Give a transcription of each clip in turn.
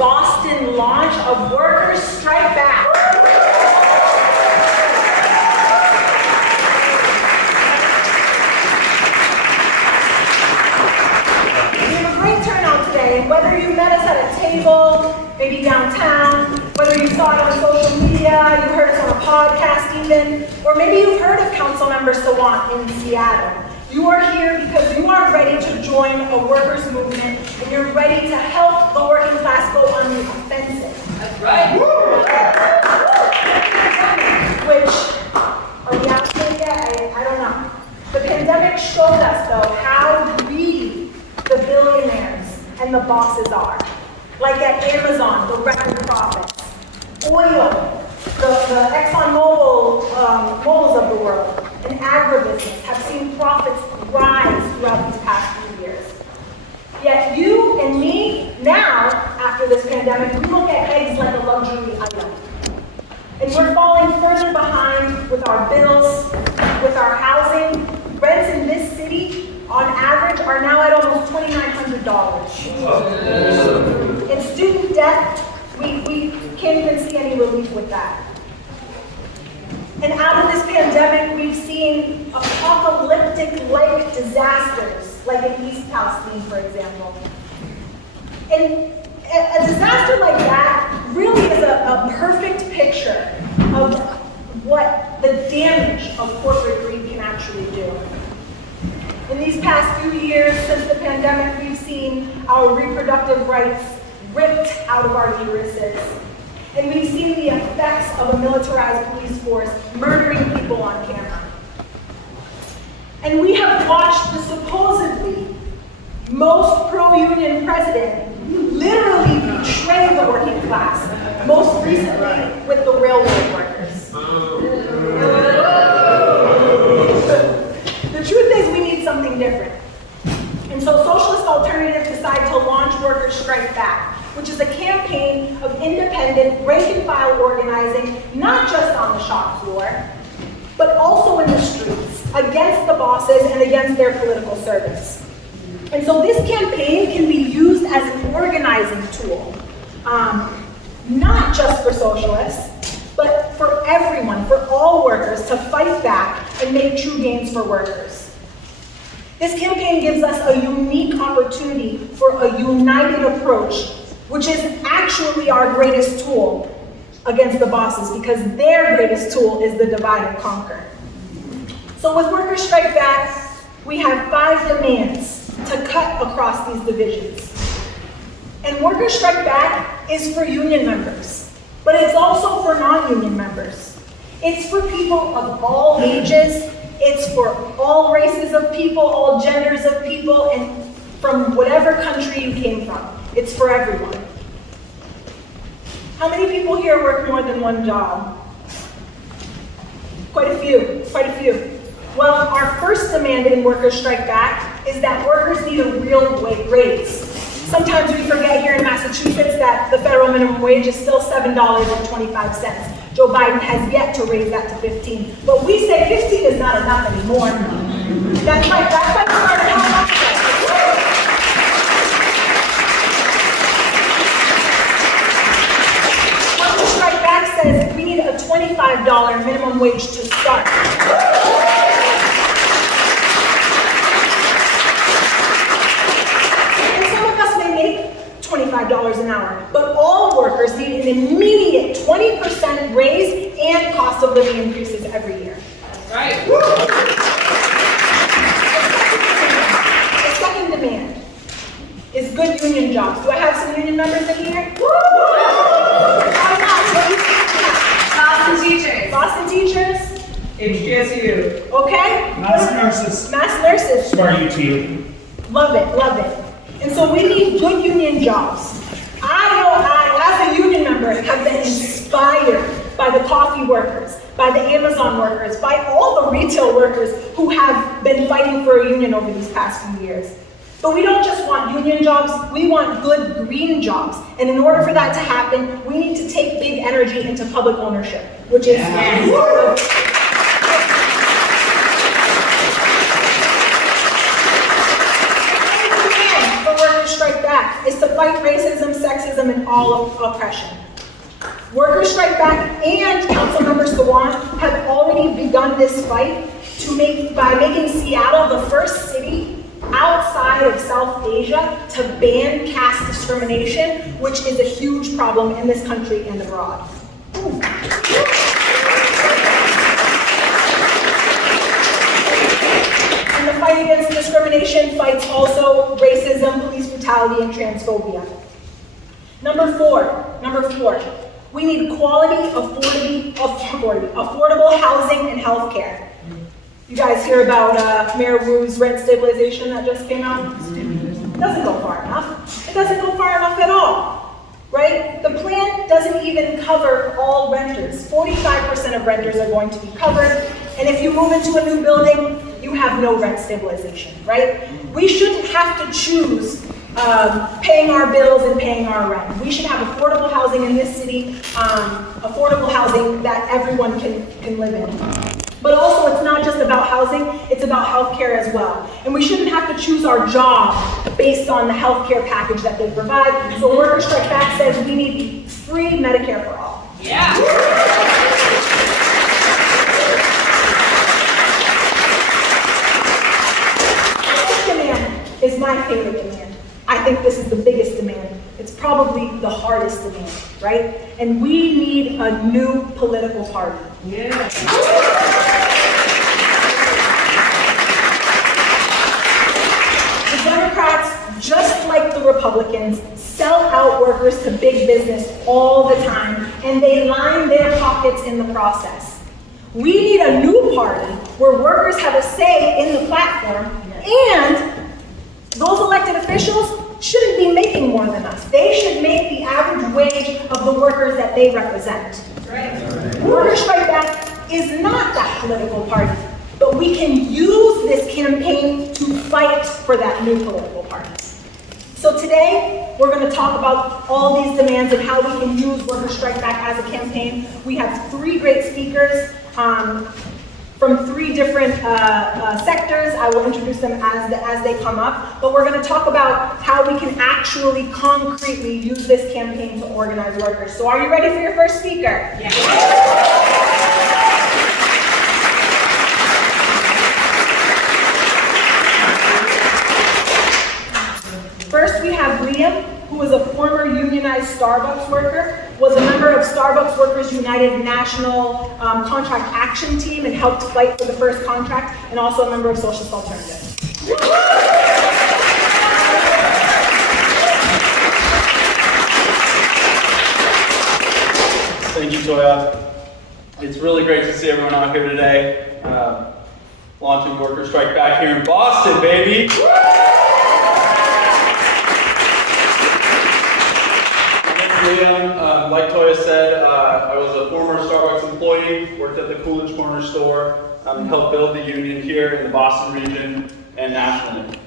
Boston launch of Workers Strike Back. We have a great turnout today, and whether you met us at a table, maybe downtown, whether you saw it on social media, you heard us on a podcast even, or maybe you've heard of Councilmember Sawant in Seattle. You are here because you are ready to join a workers' movement, and you're ready to help the working class go on the offensive. That's right. Which, are we out there yet? I don't know. The pandemic showed us, though, how greedy the billionaires and the bosses are. Like at Amazon, the record profits. Oil, the ExxonMobil's of the world, and agribusiness have seen profits rise throughout these past few years. Yet you and me, now, after this pandemic, we look at eggs like a luxury item. And we're falling further behind with our bills, with our housing. Rents in this city, on average, are now at almost $2,900. In student debt, we can't even see any relief with that. And out of this pandemic, we've seen apocalyptic-like disasters, like in East Palestine, for example. And a disaster like that really is a perfect picture of what the damage of corporate greed can actually do. In these past few years, since the pandemic, we've seen our reproductive rights ripped out of our uteruses. And we've seen the effects of a militarized police force murdering people on camera. And we have watched the supposedly most pro-union president literally betray the working class, most recently with the railroad workers. The truth is we need something different. And so Socialist Alternative decided to launch Workers Strike Back, which is a campaign of independent, rank-and-file organizing, not just on the shop floor, but also in the streets, against the bosses and against their political servants. And so this campaign can be used as an organizing tool, not just for socialists, but for everyone, for all workers, to fight back and make true gains for workers. This campaign gives us a unique opportunity for a united approach, which is actually our greatest tool against the bosses, because their greatest tool is the divide and conquer. So with Workers Strike Back, we have 5 demands to cut across these divisions. And Workers Strike Back is for union members, but it's also for non-union members. It's for people of all ages, it's for all races of people, all genders of people, and from whatever country you came from. It's for everyone. How many people here work more than one job? Quite a few. Well, our first demand in Workers Strike Back is that workers need a real raise. Sometimes we forget here in Massachusetts that the federal minimum wage is still $7.25. Joe Biden has yet to raise that to 15. But we say 15 is not enough anymore. That's why we started how much. Workers Strike Back says we need a $25 minimum wage to start. $25 an hour, but all workers need an immediate 20% raise and cost of living increases every year. Right. The second demand is good union jobs. Do I have some union members in here? Boston teachers. Boston teachers. HGSU. Okay. Mass nurses. Mass nurses. Smart UTU. Love it. And so we need good union jobs. I know as a union member, have been inspired by the coffee workers, by the Amazon workers, by all the retail workers who have been fighting for a union over these past few years. But we don't just want union jobs, we want good green jobs. And in order for that to happen, we need to take big energy into public ownership, which is is to fight racism, sexism, racism and all oppression. Workers Strike Back and Councilmember Sawan have already begun this fight by making Seattle the first city outside of South Asia to ban caste discrimination, which is a huge problem in this country and abroad. And the fight against discrimination fights also racism, police brutality, and transphobia. Number four, we need quality, affordable housing and healthcare. You guys hear about Mayor Wu's rent stabilization that just came out? It doesn't go far enough. It doesn't go far enough at all, right? The plan doesn't even cover all renters. 45% of renters are going to be covered, and if you move into a new building, you have no rent stabilization, right? We shouldn't have to choose paying our bills and paying our rent. We should have affordable housing in this city, affordable housing that everyone can live in. But also, it's not just about housing, it's about healthcare as well. And we shouldn't have to choose our job based on the healthcare package that they provide. So Workers Strike Back says we need free Medicare for all. Yeah. This demand is my favorite demand. I think this is the biggest demand. It's probably the hardest demand, right? And we need a new political party. Yeah. The Democrats, just like the Republicans, sell out workers to big business all the time, and they line their pockets in the process. We need a new party where workers have a say in the platform, and those elected officials shouldn't be making more than us. They should make the average wage of the workers that they represent. Right. Workers Strike Back is not that political party, but we can use this campaign to fight for that new political party. So today, we're going to talk about all these demands and how we can use Workers Strike Back as a campaign. We have three great speakers from three different sectors. I will introduce them as they come up, but we're going to talk about how we can actually concretely use this campaign to organize workers. So are you ready for your first speaker? Yeah. First, we have Liam, who is a former unionized Starbucks worker, was a member of Starbucks Workers United National Contract Action Team and helped fight for the first contract, and also a member of Socialist Alternatives. Thank you, Toya. It's really great to see everyone out here today, launching Workers Strike Back here in Boston, baby. Liam, like Toya said, I was a former Starbucks employee, worked at the Coolidge Corner store, helped build the union here in the Boston region and nationally.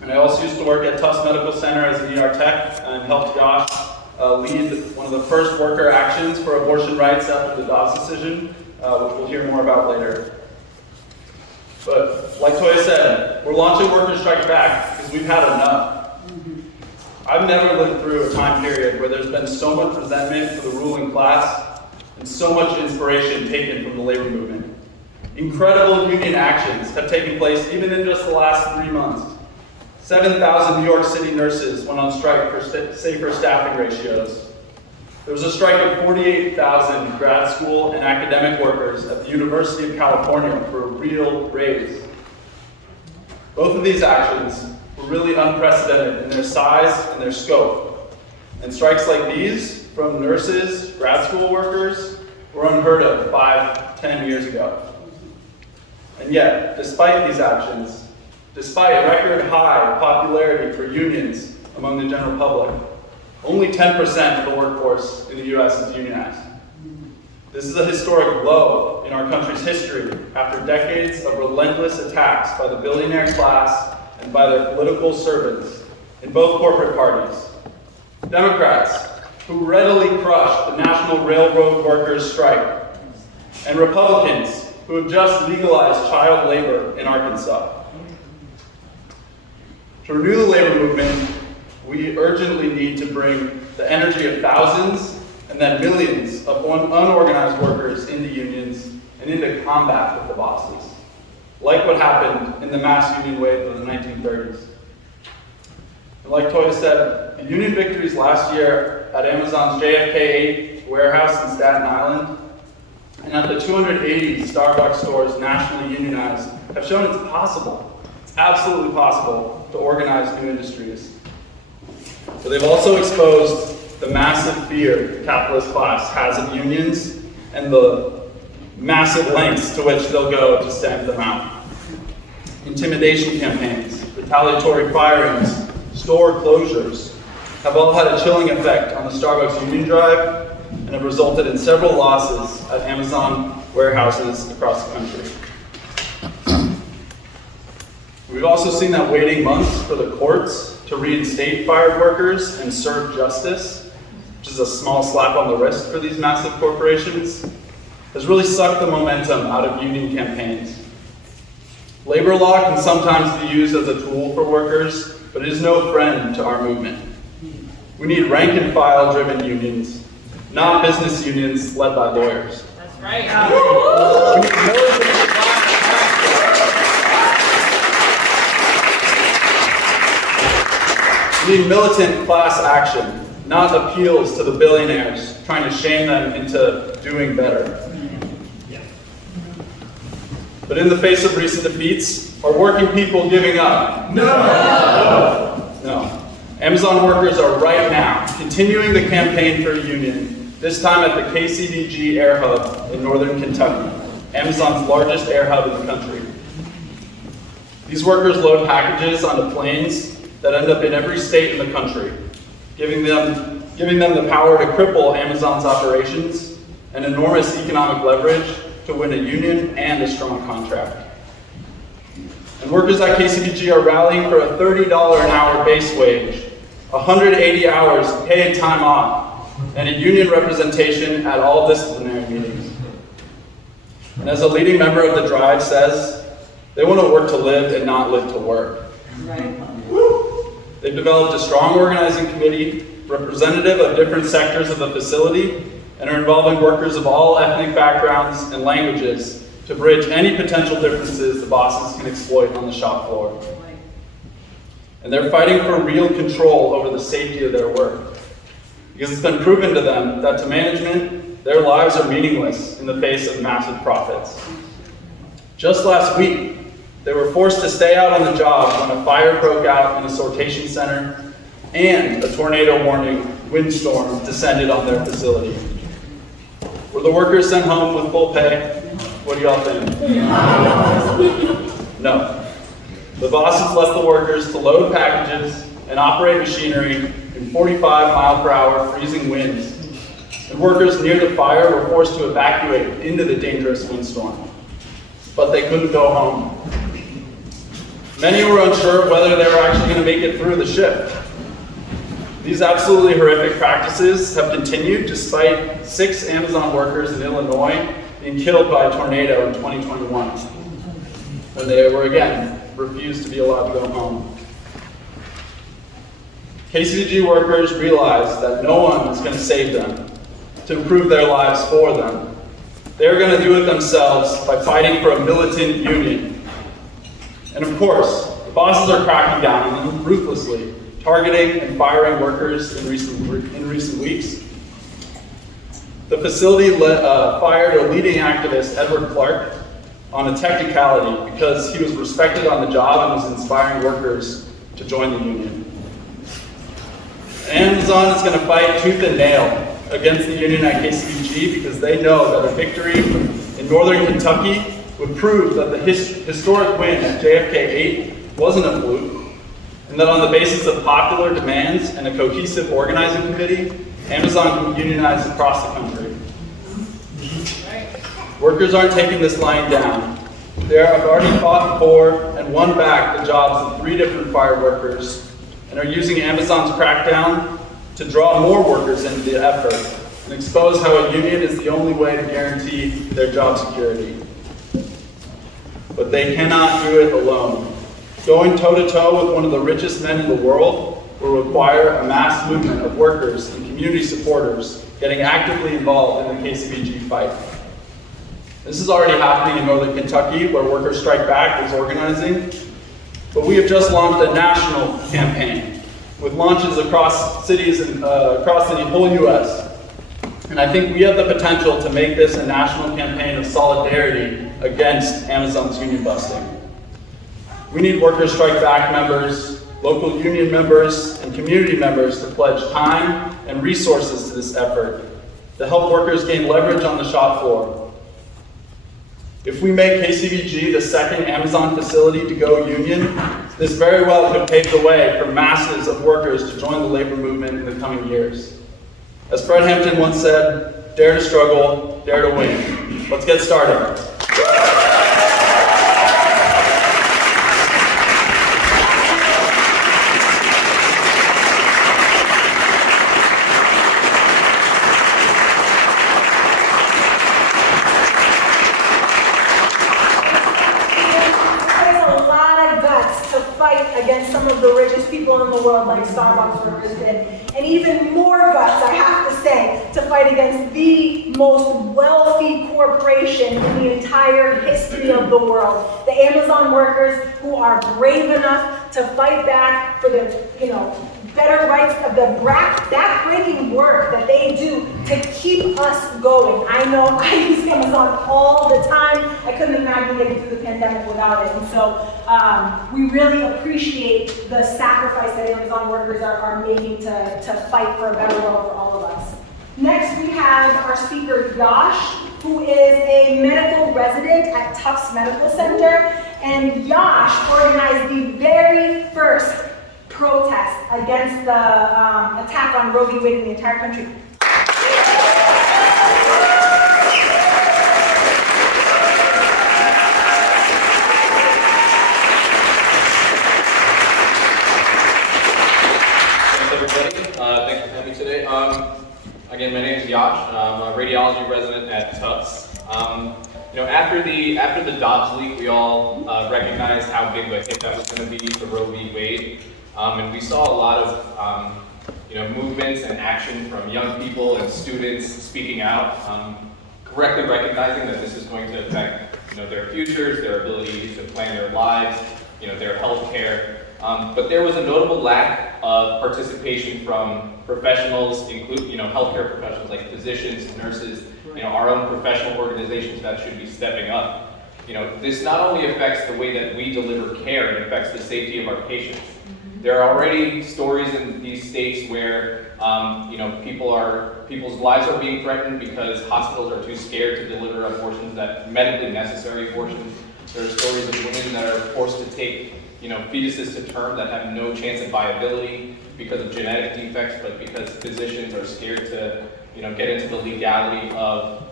And I also used to work at Tufts Medical Center as an ER tech and helped Josh lead one of the first worker actions for abortion rights after the Dobbs decision, which we'll hear more about later. But like Toya said, we're launching Workers Strike Back because we've had enough. I've never lived through a time period where there's been so much resentment for the ruling class and so much inspiration taken from the labor movement. Incredible union actions have taken place even in just the last 3 months. 7,000 New York City nurses went on strike for safer staffing ratios. There was a strike of 48,000 grad school and academic workers at the University of California for a real raise. Both of these actions were really unprecedented in their size and their scope. And strikes like these from nurses, grad school workers, were unheard of 5-10 years ago. And yet, despite these actions, despite record high popularity for unions among the general public, only 10% of the workforce in the US is unionized. This is a historic low in our country's history after decades of relentless attacks by the billionaire class and by their political servants in both corporate parties. Democrats, who readily crushed the National Railroad Workers strike, and Republicans, who have just legalized child labor in Arkansas. To renew the labor movement, we urgently need to bring the energy of thousands and then millions of unorganized workers into unions and into combat with the bosses, like what happened in the mass union wave of the 1930s. And like Toya said, the union victories last year at Amazon's JFK 8 warehouse in Staten Island and at the 280 Starbucks stores nationally unionized have shown it's possible. It's absolutely possible to organize new industries. But they've also exposed the massive fear the capitalist class has of unions and the massive lengths to which they'll go to stamp them out. Intimidation campaigns, retaliatory firings, store closures have all had a chilling effect on the Starbucks union drive and have resulted in several losses at Amazon warehouses across the country. We've also seen that waiting months for the courts to reinstate fired workers and serve justice, which is a small slap on the wrist for these massive corporations, has really sucked the momentum out of union campaigns. Labor law can sometimes be used as a tool for workers, but it is no friend to our movement. We need rank and file driven unions, not business unions led by lawyers. That's right. We need militant class action, not appeals to the billionaires trying to shame them into doing better. But in the face of recent defeats, are working people giving up? No. Amazon workers are right now continuing the campaign for a union, this time at the KCDG Air Hub in northern Kentucky, Amazon's largest air hub in the country. These workers load packages onto planes that end up in every state in the country, giving them the power to cripple Amazon's operations and enormous economic leverage to win a union and a strong contract. And workers at KCBG are rallying for a $30 an hour base wage, 180 hours paid time off, and a union representation at all disciplinary meetings. And as a leading member of the drive says, they want to work to live and not live to work. Right. They've developed a strong organizing committee representative of different sectors of the facility and are involving workers of all ethnic backgrounds and languages to bridge any potential differences the bosses can exploit on the shop floor. And they're fighting for real control over the safety of their work, because it's been proven to them that to management, their lives are meaningless in the face of massive profits. Just last week, they were forced to stay out on the job when a fire broke out in a sortation center and a tornado warning windstorm descended on their facility. Were the workers sent home with full pay? What do y'all think? No. The bosses left the workers to load packages and operate machinery in 45-mile-per-hour freezing winds. And workers near the fire were forced to evacuate into the dangerous windstorm. But they couldn't go home. Many were unsure whether they were actually going to make it through the shift. These absolutely horrific practices have continued despite 6 Amazon workers in Illinois being killed by a tornado in 2021, when they were again refused to be allowed to go home. KCG workers realized that no one was going to save them, to improve their lives for them. They're going to do it themselves by fighting for a militant union. And of course, the bosses are cracking down on them ruthlessly, targeting and firing workers in recent weeks. The facility fired a leading activist, Edward Clark, on a technicality because he was respected on the job and was inspiring workers to join the union. Amazon is going to fight tooth and nail against the union at KCBG because they know that a victory in northern Kentucky would prove that the historic win at JFK 8 wasn't a fluke, and that on the basis of popular demands and a cohesive organizing committee, Amazon can unionize across the country. Workers aren't taking this lying down. They have already fought for and won back the jobs of 3 different fired workers and are using Amazon's crackdown to draw more workers into the effort and expose how a union is the only way to guarantee their job security. But they cannot do it alone. Going toe-to-toe with one of the richest men in the world will require a mass movement of workers and community supporters getting actively involved in the KCVG fight. This is already happening in Northern Kentucky, where Workers Strike Back is organizing, but we have just launched a national campaign with launches across cities and across the whole U.S. And I think we have the potential to make this a national campaign of solidarity against Amazon's union busting. We need Workers Strike Back members, local union members, and community members to pledge time and resources to this effort to help workers gain leverage on the shop floor. If we make KCVG the second Amazon facility to go union, this very well could pave the way for masses of workers to join the labor movement in the coming years. As Fred Hampton once said, dare to struggle, dare to win. Let's get started. Against some of the richest people in the world, like Starbucks workers did. And even more guts, I have to say, to fight against the most wealthy corporation in the entire history of the world. The Amazon workers who are brave enough to fight back for the, better rights of the back-breaking work that they do to keep us going. I know I use Amazon all the time. I couldn't imagine getting through the pandemic without it. And so we really appreciate the sacrifice that Amazon workers are making to fight for a better world for all of us. Next, we have our speaker, Yash, who is a medical resident at Tufts Medical Center. And Yash organized the very first protest against the attack on Roe v. Wade in the entire country. Thanks everybody. Thanks for having me today. Again, my name is Yash. I'm a radiology resident at Tufts. After the Dobbs leak, we all recognized how big of a hit that was going to be to Roe v. Wade. And we saw a lot of movements and action from young people and students speaking out, correctly recognizing that this is going to affect their futures, their ability to plan their lives, their health care. But there was a notable lack of participation from professionals, including healthcare professionals like physicians, nurses, our own professional organizations that should be stepping up. This not only affects the way that we deliver care, it affects the safety of our patients. There are already stories in these states where people's lives are being threatened because hospitals are too scared to deliver abortions, that medically necessary abortions. There are stories of women that are forced to take fetuses to term that have no chance of viability because of genetic defects, but because physicians are scared to get into the legality of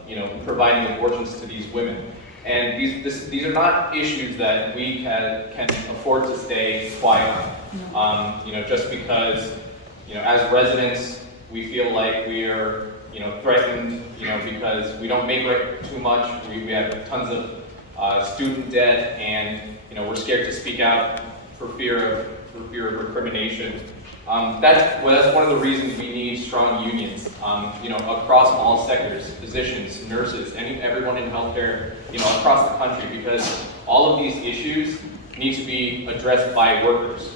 providing abortions to these women. And these are not issues that we can afford to stay quiet on. Just because as residents we feel like we are threatened because we don't make too much. We have tons of student debt, and we're scared to speak out for fear of recrimination. That's one of the reasons we need strong unions, across all sectors, physicians, nurses, everyone in healthcare, across the country, because all of these issues need to be addressed by workers.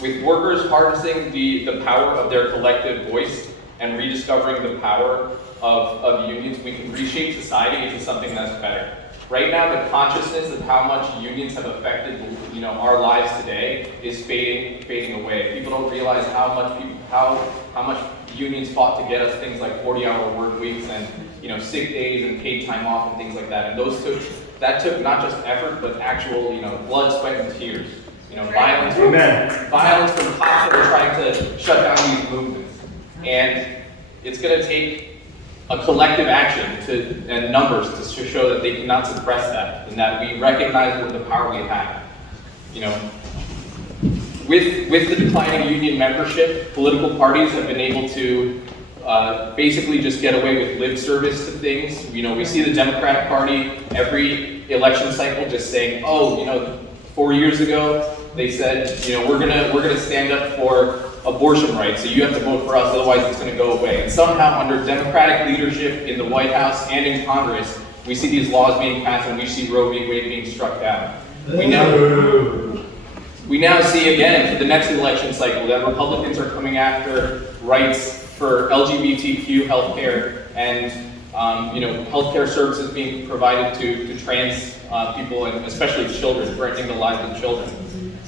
With workers harnessing the power of their collective voice and rediscovering the power of unions, we can reshape society into something that's better. Right now, the consciousness of how much unions have affected, our lives today is fading away. People don't realize how much unions fought to get us things like 40-hour work weeks and sick days and paid time off and things like that. And that took not just effort, but actual blood, sweat, and tears. Violence from cops that are trying to shut down these movements. And it's going to take a collective action and numbers to show that they cannot suppress that, and that we recognize what the power we have. With the declining union membership, political parties have been able to basically just get away with lip service to things. We see the Democratic Party every election cycle just saying, oh, 4 years ago, they said, we're gonna stand up for abortion rights, so you have to vote for us, otherwise it's gonna go away. And somehow, under Democratic leadership in the White House and in Congress, we see these laws being passed and we see Roe v. Wade being struck down. We now see again, for the next election cycle, that Republicans are coming after rights for LGBTQ healthcare and healthcare services being provided to trans people and especially children, threatening the lives of children.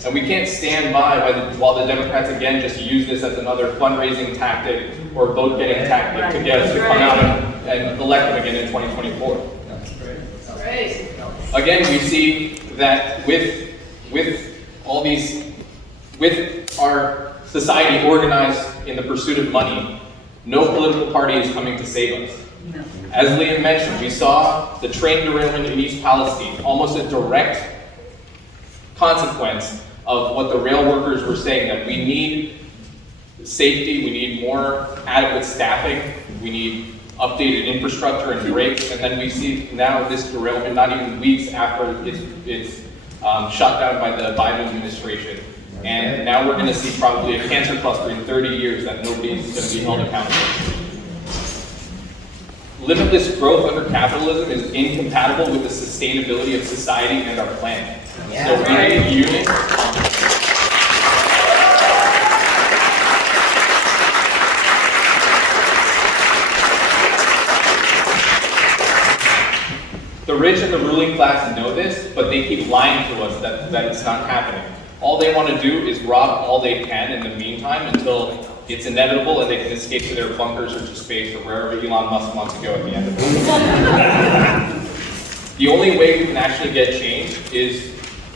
And we can't stand by while the Democrats again just use this as another fundraising tactic or vote-getting tactic to get us to come out and elect them again in 2024. Right. Again, we see that with our society organized in the pursuit of money, no political party is coming to save us. As Liam mentioned, we saw the train derailment in East Palestine, almost a direct consequence of what the rail workers were saying, that we need safety, we need more adequate staffing, we need updated infrastructure and brakes, and then we see now this derailment not even weeks after it's shut down by the Biden administration. And now we're going to see probably a cancer cluster in 30 years that nobody's going to be held accountable. Limitless growth under capitalism is incompatible with the sustainability of society and our planet. So we need unions. The rich and the ruling class know this, but they keep lying to us that it's not happening. All they want to do is rob all they can in the meantime until it's inevitable and they can escape to their bunkers or to space or wherever Elon Musk wants to go at the end of it. The only way we can actually get change is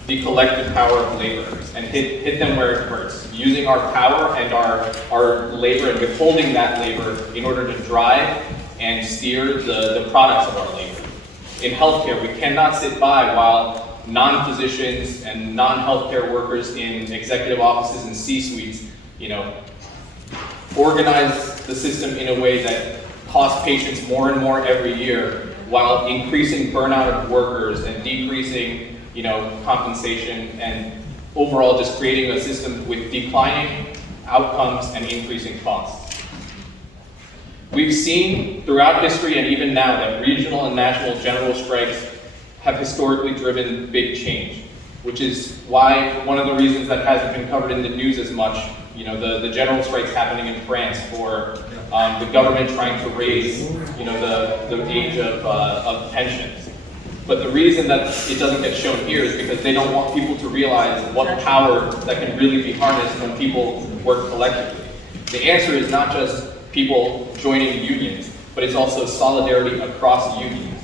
the collective power of laborers and hit them where it hurts, using our power and our labor and withholding that labor in order to drive and steer the products of our labor. In healthcare, we cannot sit by while non-physicians and non-healthcare workers in executive offices and C-suites, organize the system in a way that costs patients more and more every year, while increasing burnout of workers and decreasing, compensation and overall just creating a system with declining outcomes and increasing costs. We've seen throughout history and even now that regional and national general strikes have historically driven big change, which is why one of the reasons that hasn't been covered in the news as much, the general strikes happening in France for the government trying to raise, the age of pensions. But the reason that it doesn't get shown here is because they don't want people to realize what power that can really be harnessed when people work collectively. The answer is not just people joining unions, but it's also solidarity across unions.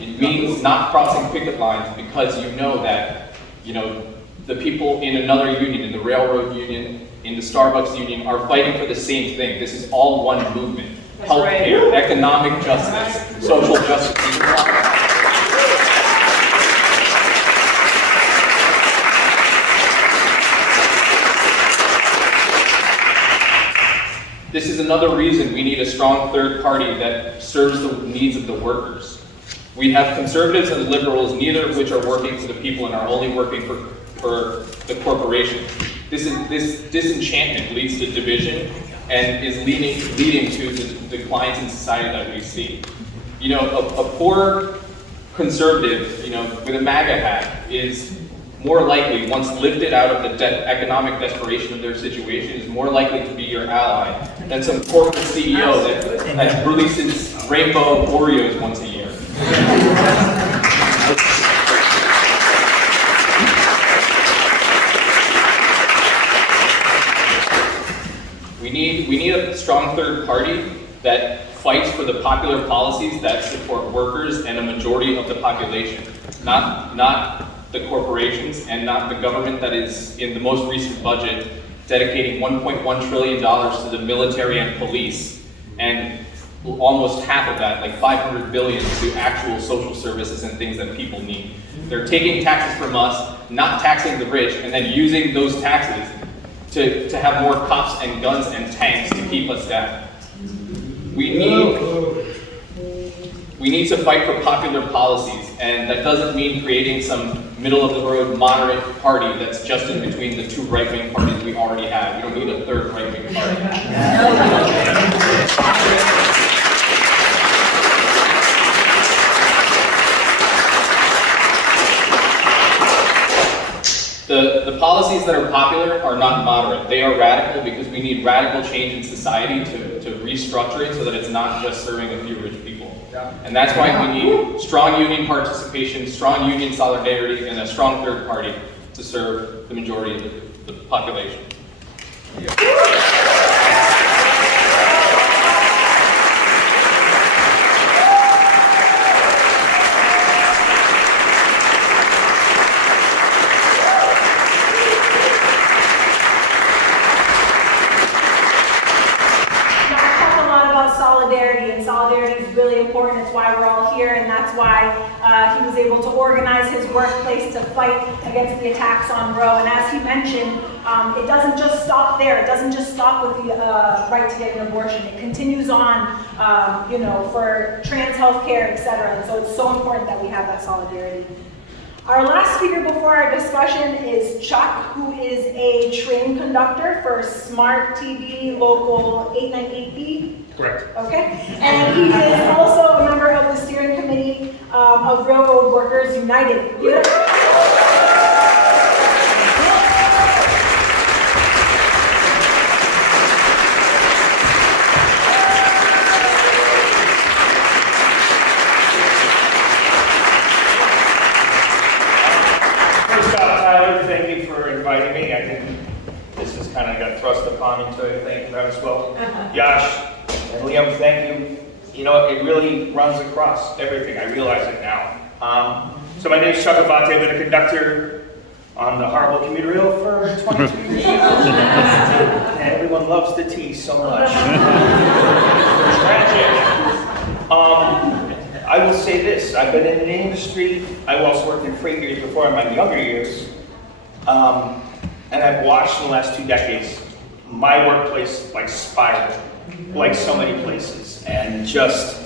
It means not crossing picket lines because you know that, the people in another union, in the railroad union, in the Starbucks union, are fighting for the same thing. This is all one movement. Healthcare, economic justice, social justice. This is another reason we need a strong third party that serves the needs of the workers. We have conservatives and liberals, neither of which are working for the people and are only working for the corporations. This disenchantment leads to division and is leading to the declines in society that we see. A poor conservative, with a MAGA hat is more likely, once lifted out of the economic desperation of their situation, is more likely to be your ally than some corporate CEO that releases rainbow Oreos once a year. We need a strong third party that fights for the popular policies that support workers and a majority of the population, not the corporations and not the government that is in the most recent budget dedicating $1.1 trillion to the military and police, and almost half of that, like $500 billion, to actual social services and things that people need. They're taking taxes from us, not taxing the rich, and then using those taxes to have more cops and guns and tanks to keep us down. We We need to fight for popular policies, and that doesn't mean creating some middle-of-the-road moderate party that's just in between the two right-wing parties we already have. You don't need a third right-wing party. The policies that are popular are not moderate. They are radical because we need radical change in society to restructure it so that it's not just serving a few rich people. And that's why we need strong union participation, strong union solidarity, and a strong third party to serve the majority of the population. Solidarity is really important. It's why we're all here, and that's why he was able to organize his workplace to fight against the attacks on Roe. And as he mentioned, it doesn't just stop there. It doesn't just stop with the right to get an abortion. It continues on, for trans health care, etc. And so it's so important that we have that solidarity. Our last speaker before our discussion is Chuck, who is a train conductor for Smart TV Local 898B. Correct. Okay, and he is also a member of the steering committee of Railroad Workers United. First off, Tyler, thank you for inviting me. I think this is kind of got thrust upon me, so thank you very much. Well, Yash and Liam, thank you. You know, it really runs across everything. I realize it now. So my name is Chuck Abate. I've been a conductor on the horrible commuter rail for 22 years. And everyone loves the tea so much. Tragic. I will say this. I've been in the industry. I also worked in freight years before in my younger years. And I've watched in the last 2 decades my workplace like spiral, like so many places, and just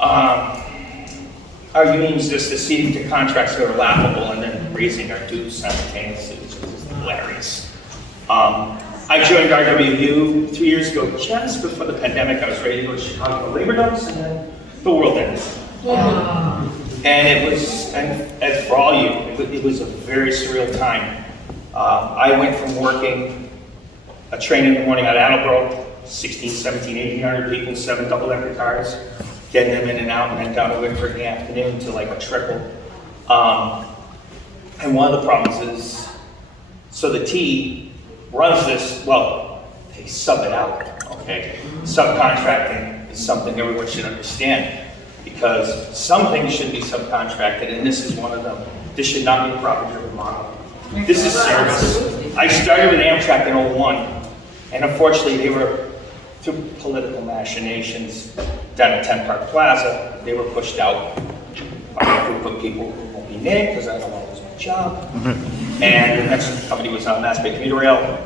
our unions just acceding to contracts that are laughable and then raising our dues simultaneously, which is hilarious. I joined RWU 3 years ago, just before the pandemic. I was ready to go to Chicago for Labor Notes, and then the world ended. And it was, and as for all you, it was a very surreal time. I went from working a train in the morning at Attleboro, 16, 17, 1,800 people, 7 double-decker cars, getting them in and out, and then down to Wickford in the afternoon to like a trickle. And one of the problems is, so the T runs this, well, they sub it out, okay? Subcontracting is something everyone should understand, because some things should be subcontracted, and this is one of them. This should not be a profit-driven model. This is service. I started with Amtrak in 2001, and unfortunately they were, through political machinations, down at 10 Park Plaza, they were pushed out by a group of people who won't be named because I don't want to lose my job. And the next company was Mass Bay Commuter Rail.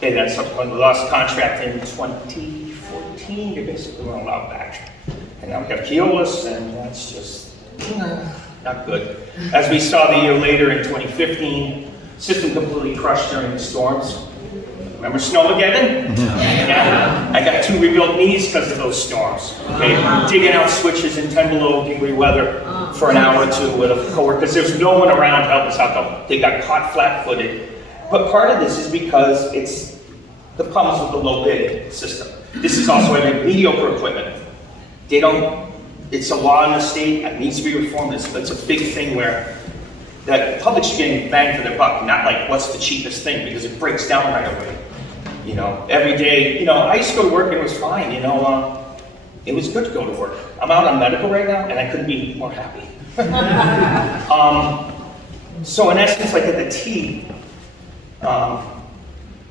They then subsequently lost contract in 2014. They basically weren't allowed back. And now we have Keolis, and that's just not good. As we saw the year later in 2015, system completely crushed during the storms. Remember Snowmageddon? Yeah. I got 2 rebuilt knees because of those storms. Okay, digging out switches in 10 below degree weather for an hour or 2 with a coworker because there's no one around to help us out. They got caught flat-footed. But part of this is because it's the problems with the low bid system. This is also a mediocre equipment. They don't. It's a law in the state. It needs to be reformed. It's a big thing where that the public should get bang for their buck, not like what's the cheapest thing because it breaks down right away. You know, every day, you know, I used to go to work and it was fine, you know, it was good to go to work. I'm out on medical right now and I couldn't be more happy. So in essence, like at the T,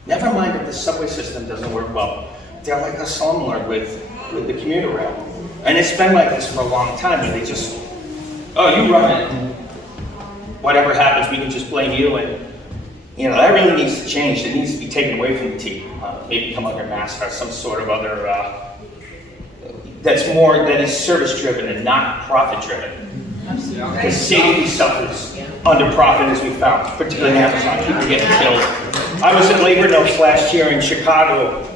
never mind that the subway system doesn't work well. They're like a slumlord with the commuter rail. And it's been like this for a long time where they just, oh, you run it. Whatever happens, we can just blame you. And you know, that really needs to change. It needs to be taken away from the T. Maybe come under mass or some sort of other that is service-driven and not profit-driven. The safety suffers under profit, as we found, particularly in Amazon, people getting killed. I was at Labor Notes last year in Chicago,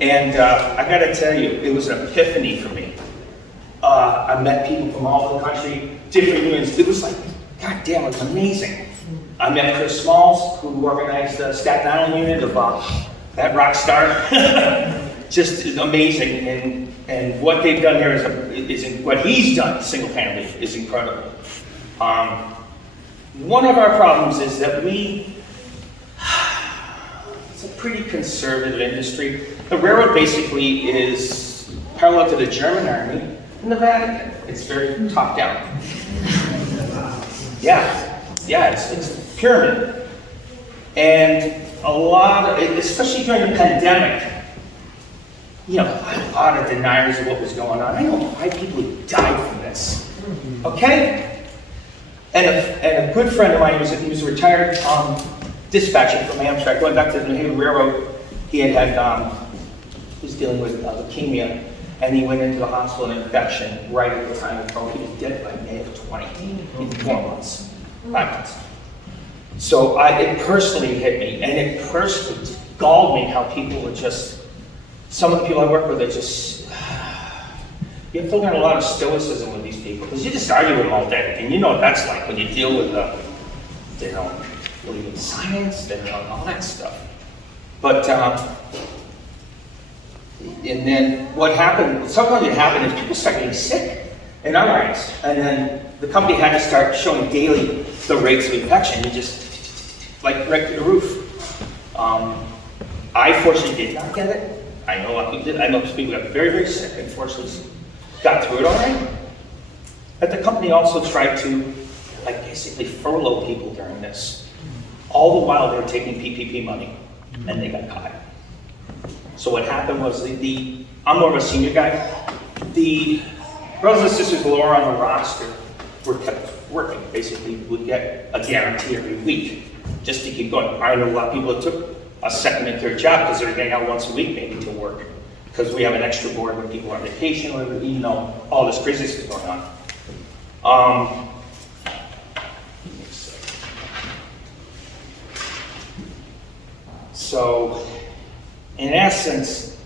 and I gotta tell you, it was an epiphany for me. I met people from all over the country, different unions. It was like, God damn, it was amazing. I met Chris Smalls, who organized the Staten Island unit of that rock star. Just amazing, and what they've done there is what he's done single-handedly is incredible. One of our problems is that it's a pretty conservative industry. The railroad basically is parallel to the German army and the Vatican. It's very top-down. Yeah, it's pyramid. And a lot of, especially during the pandemic, a lot of deniers of what was going on. I know 5 people who died from this, okay? And a good friend of mine, he was a retired dispatcher from Amtrak, going back to the New Haven Railroad. He was dealing with leukemia, and he went into the hospital in infection right at the time of COVID. He was dead by May of 20, in 4 months, 5 months. So it personally hit me, and it personally galled me how people were just, some of the people I work with are just, you have to learn a lot of stoicism with these people, because you just argue with them all day, and you know what that's like when you deal with, they don't believe in science, they don't all that stuff. But, and then what happened, sometimes it happened is people start getting sick in our ranks, and then the company had to start showing daily the rates of infection, and just, like, right to the roof. I fortunately did not get it. I know a lot of people did. I know people got very, very sick and fortunately got through it all right. But the company also tried to, basically furlough people during this. All the while they were taking PPP money, and they got caught. So what happened was I'm more of a senior guy. The brothers and sisters lower on the roster were kept working. Basically, would get a guarantee every week just to keep going. I know a lot of people that took a second and third job because they're getting out once a week maybe to work, because we have an extra board when people are on vacation, or all this craziness is going on. So, in essence,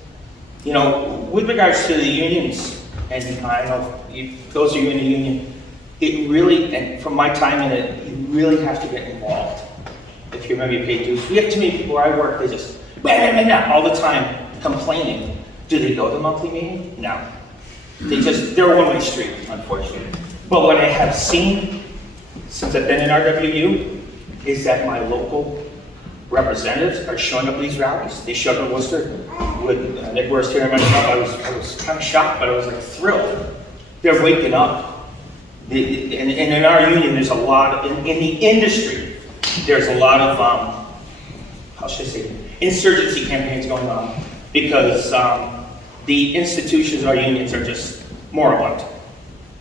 with regards to the unions, and I know those of you in the union, it really, and from my time in it, you really have to get involved if you're going to be paid dues. We have too many people where I work, they just, all the time complaining. Do they go to the monthly meeting? No. They're a one-way street, unfortunately. But what I have seen since I've been in RWU is that my local representatives are showing up at these rallies. They showed up in Worcester with Nick Worst here and myself. I was kind of shocked, but I was thrilled. They're waking up. And in our union, there's a lot in the industry. There's a lot of, how should I say, insurgency campaigns going on, because the institutions of our unions are just moribund,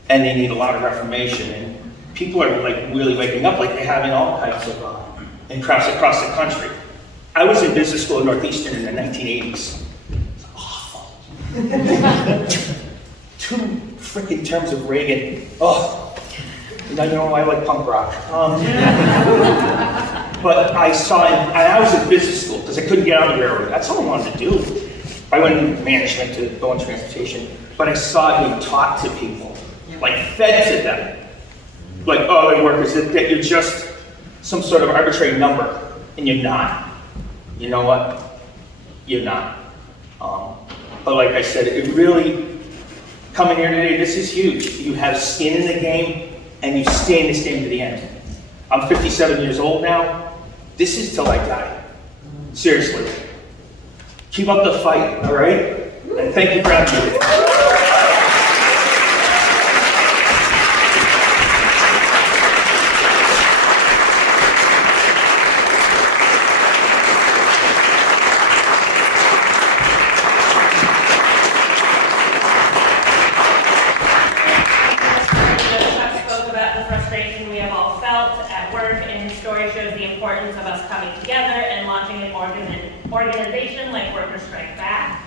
and they need a lot of reformation, and people are really waking up like they have in all kinds of, in crafts across the country. I was in business school in Northeastern in the 1980s. It's awful. 2 freaking terms of Reagan. Oh. Now you know why I like punk rock. But I saw, and I was in business school because I couldn't get on the railroad. That's all I wanted to do. I went in management to go in transportation, but I saw him talk to people, fed to them. They workers, that you're just some sort of arbitrary number, and you're not. You know what? You're not. But like I said, it really, coming here today, this is huge. You have skin in the game, and you stay in this game to the end. I'm 57 years old now. This is till I die. Seriously. Keep up the fight, all right? And thank you for having me. Importance of us coming together and launching an organization like Workers Strike Back.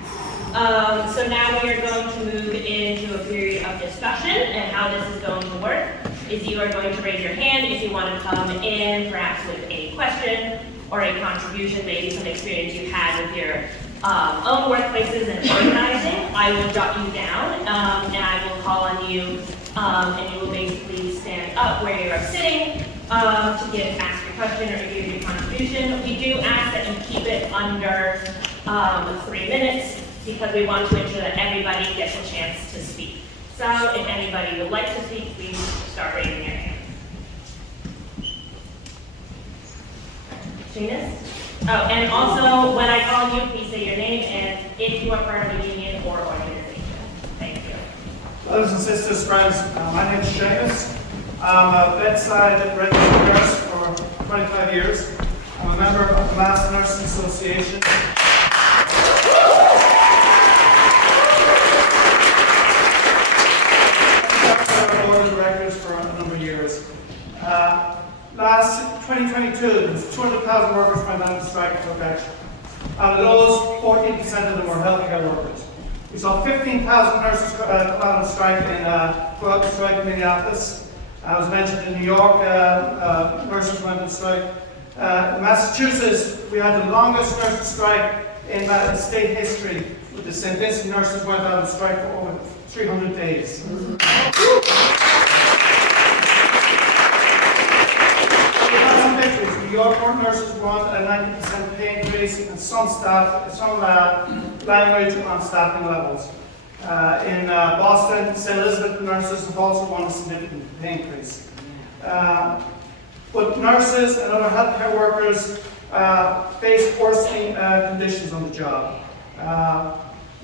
So now we are going to move into a period of discussion, and how this is going to work is you are going to raise your hand if you want to come in, perhaps with a question or a contribution, maybe some experience you had with your own workplaces and organizing. I will jot you down, and I will call on you, and you will basically stand up where you are sitting to ask your question or give your contribution. We do ask that you keep it under 3 minutes, because we want to ensure that everybody gets a chance to speak. So if anybody would like to speak, please start raising your hand. Genius? Oh, and also, when I call you, please say your name and if you are part of a union or organization. Thank you. Brothers and sisters, friends, my name is Seamus. I'm a bedside registered nurse for 25 years. I'm a member of the Mass Nursing Association. I'm board of directors for a number of years. Last 2022, there was 200,000 workers went on strike for action. Out of those, 14% of them were healthcare workers. We saw 15,000 nurses come out on strike throughout the strike in Minneapolis. As mentioned in New York, nurses went on strike. In Massachusetts, we had the longest nurses strike in state history. With the St. Vincent nurses went out on strike for over 300 days. New York nurses want a 90% pay increase, and some language on staffing levels. In Boston, St. Elizabeth nurses have also won a significant pay increase. But nurses and other healthcare workers face worsening conditions on the job.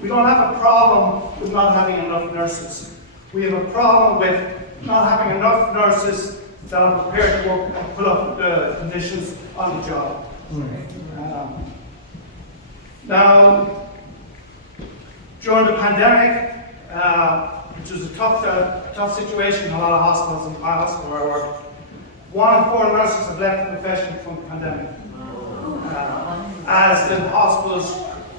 We don't have a problem with not having enough nurses. We have a problem with not having enough nurses that are prepared to work and put up the conditions on the job. Now, during the pandemic, which was a tough situation in a lot of hospitals, in my hospital where I work, 1 in 4 nurses have left the profession from the pandemic. As the hospitals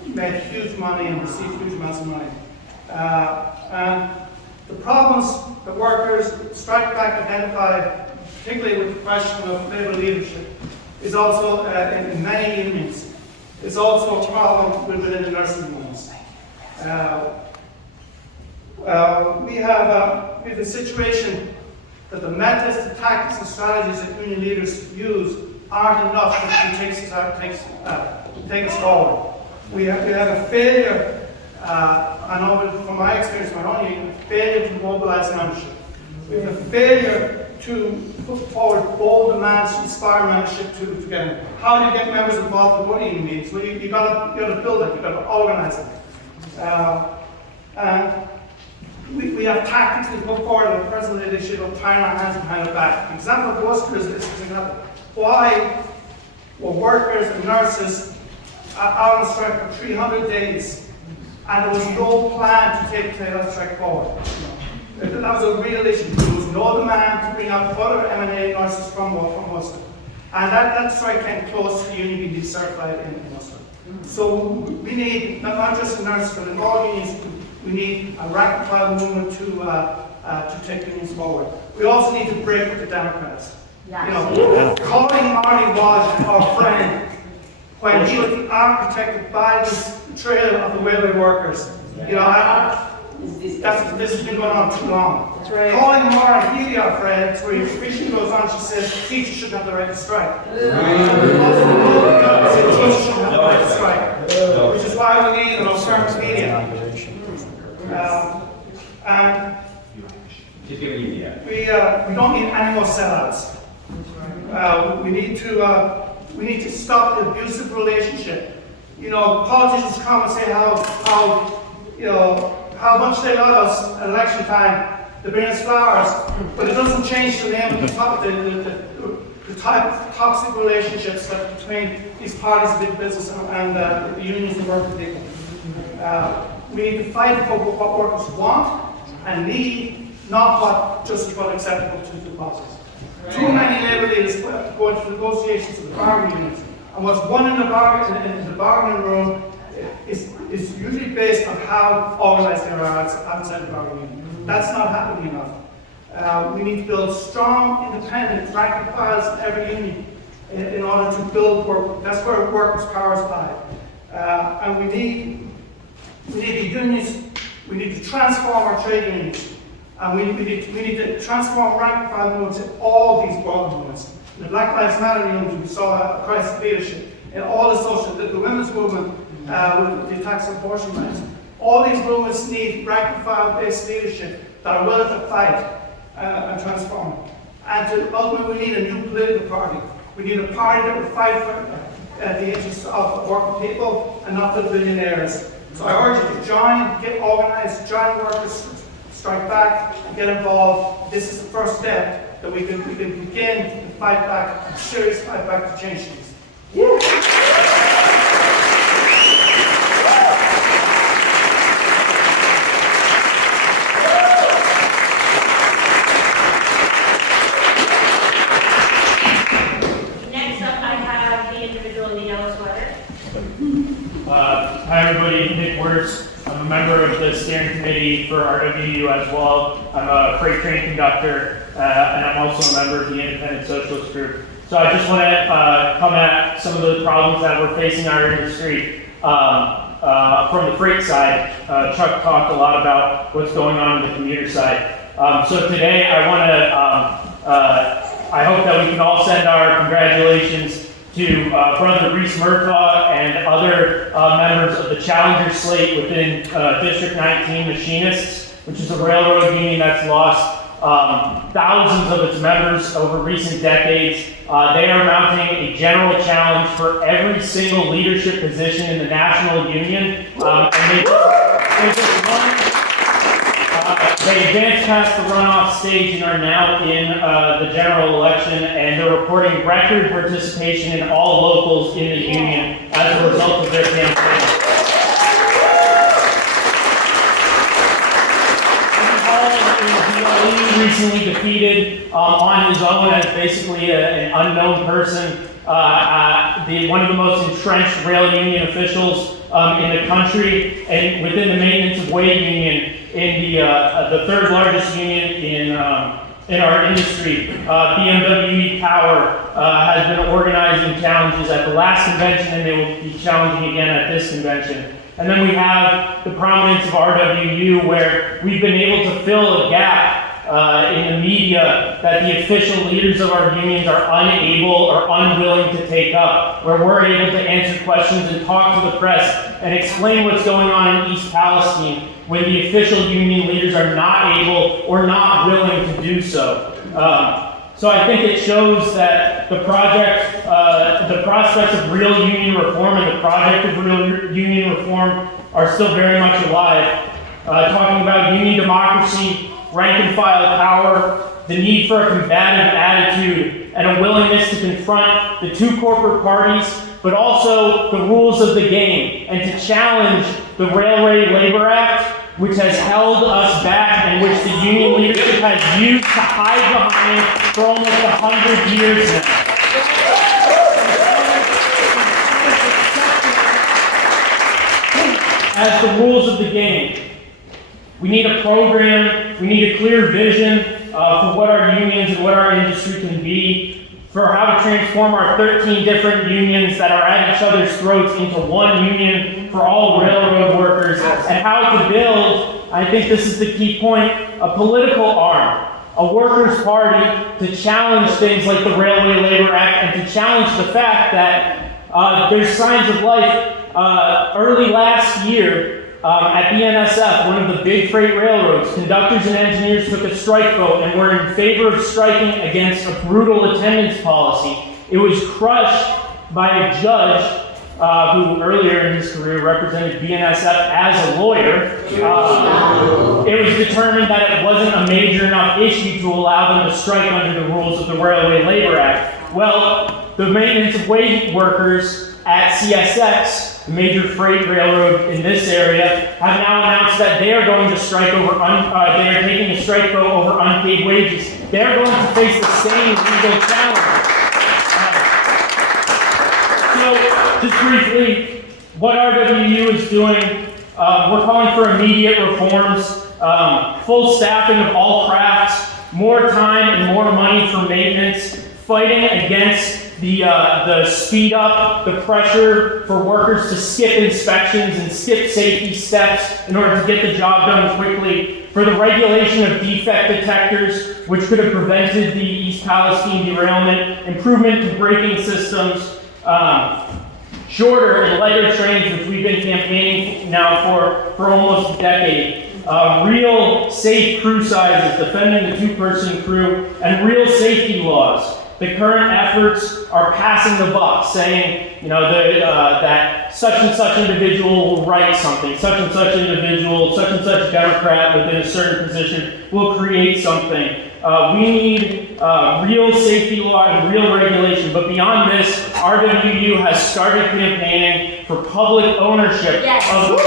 made huge money and received huge amounts of money. And the problems that workers, Strike Back identified, particularly with the question of labour leadership, is also in many unions. It's also a problem within the nursing homes. We have a situation that the methods, the tactics and strategies that union leaders use aren't enough to take us forward. We have a failure, I know from my experience, my own union, failure to mobilise membership. We have a failure to put forward bold demands to inspire membership to get in. How do you get members involved in what union meetings? Well, you got to build it, you got to organise it. And we have tactics to put forward in the present leadership of tying our hands behind our back. The example of Worcester is this example. Why were workers and nurses out on strike for 300 days and there was no plan to take that strike forward? That was a real issue. There was no demand to bring out other M&A nurses from Worcester. And that strike came close to the union being decertified in Worcester. So we need, not just the nurses, but in all unions, we need a rank and file movement to take unions forward. We also need to break with the Democrats. Yes. You know, calling Marty Walsh our friend when he was the architect of Biden's betrayal of the railway workers. You know, this has been going on too long. That's right. Calling Maura Healy our friend, where he officially goes on, she says teachers shouldn't have the right to strike. Teachers shouldn't have the right to strike. Which is why we need an alternative media. And we don't need any more sellouts. We need to stop the abusive relationship. You know, politicians come and say how much they love us at election time. They bring us flowers, but it doesn't change the name of the type of toxic relationships that between these parties of big business and the unions and working people. We need to fight for what workers want and need, not what acceptable to the bosses. Right. Too many labour leaders go into negotiations with the bargaining unions, and what's won in the bargaining room is is usually based on how organized they are outside of our union. That's not happening enough. We need to build strong, independent rank and files in every union in order to build work. That's where workers' powers lie. And we need the unions. We need to transform our trade unions. And we need to transform rank and file movements in all these world movements. In the Black Lives Matter movement, we saw a crisis of leadership. In all the social, the women's movement with the attacks on abortion rights. All these movements need rank and file based leadership that are willing to fight and transform. And ultimately, we need a new political party. We need a party that will fight for the interests of working people and not the billionaires. So I urge you to join, get organized, join workers, strike back, and get involved. This is the first step that we can begin to fight back, a serious fight back to change things. Next up, I have the individual in the yellow sweater. Hi everybody, Nick Wirtz. I'm a member of the steering committee for RWU as well. I'm a freight train conductor, and I'm also a member of the Independent Socialist Group. So I just want to come at some of the problems that we're facing in our industry from the freight side. Chuck talked a lot about what's going on in the commuter side. So today I want to, I hope that we can all send our congratulations to Brother Reese Murtaugh and other members of the Challenger slate within District 19 Machinists, which is a railroad union that's lost thousands of its members over recent decades. They are mounting a general challenge for every single leadership position in the national union. And they advanced past the runoff stage and are now in the general election, and they're reporting record participation in all locals in the union as a result of their campaign. He recently defeated on his own as basically an unknown person, one of the most entrenched rail union officials in the country, and within the maintenance of way union in the third largest union in our industry. BMW Power has been organizing challenges at the last convention, and they will be challenging again at this convention. And then we have the prominence of RWU, where we've been able to fill a gap in the media that the official leaders of our unions are unable or unwilling to take up, where we're able to answer questions and talk to the press and explain what's going on in East Palestine when the official union leaders are not able or not willing to do so. So I think it shows that the prospects of real union reform and the project of real union reform are still very much alive. Talking about union democracy, rank and file power, the need for a combative attitude, and a willingness to confront the two corporate parties, but also the rules of the game, and to challenge the Railway Labor Act, which has held us back and which the union leadership has used to hide behind for almost 100 years now. As the rules of the game. We need a program, we need a clear vision for what our unions and what our industry can be, for how to transform our 13 different unions that are at each other's throats into one union for all railroad workers, and how to build, I think this is the key point, a political arm, a workers' party to challenge things like the Railway Labor Act and to challenge the fact that there's signs of life. Early last year, at BNSF, one of the big freight railroads, conductors and engineers took a strike vote and were in favor of striking against a brutal attendance policy. It was crushed by a judge who earlier in his career represented BNSF as a lawyer. It was determined that it wasn't a major enough issue to allow them to strike under the rules of the Railway Labor Act. Well, the maintenance of way workers at CSX, the major freight railroad in this area, have now announced that they are going to strike over, they are taking a strike vote over unpaid wages. They're going to face the same legal challenge. So, just briefly, what RWU is doing, we're calling for immediate reforms, full staffing of all crafts, more time and more money for maintenance, fighting against the speed up, the pressure for workers to skip inspections and skip safety steps in order to get the job done quickly, for the regulation of defect detectors, which could have prevented the East Palestine derailment, improvement to braking systems, shorter and lighter trains, which we've been campaigning now for almost a decade. Real safe crew sizes, defending the two-person crew, and real safety laws. The current efforts are passing the buck, saying, that such and such individual will write something, such and such individual, such and such Democrat within a certain position will create something. We need real safety law and real regulation, but beyond this, RWU has started campaigning for public ownership of the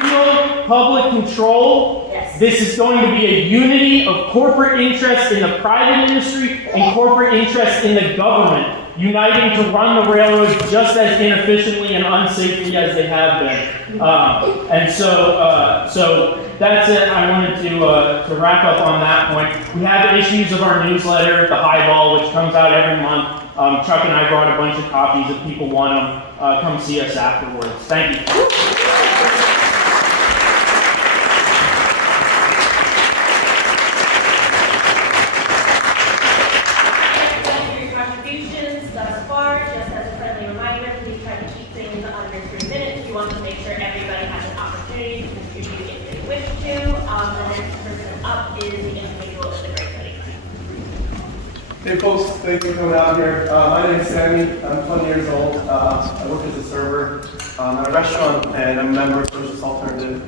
real public control. This is going to be a unity of corporate interest in the private industry and corporate interest in the government, uniting to run the railroads just as inefficiently and unsafely as they have been. And so that's it. I wanted to wrap up on that point. We have issues of our newsletter, The Highball, which comes out every month. Chuck and I brought a bunch of copies. If people want them, come see us afterwards. Thank you. Hey folks, thanks for coming out here. My name is Sabby. I'm 20 years old. I work as a server at a restaurant and I'm a member of Social Alternative.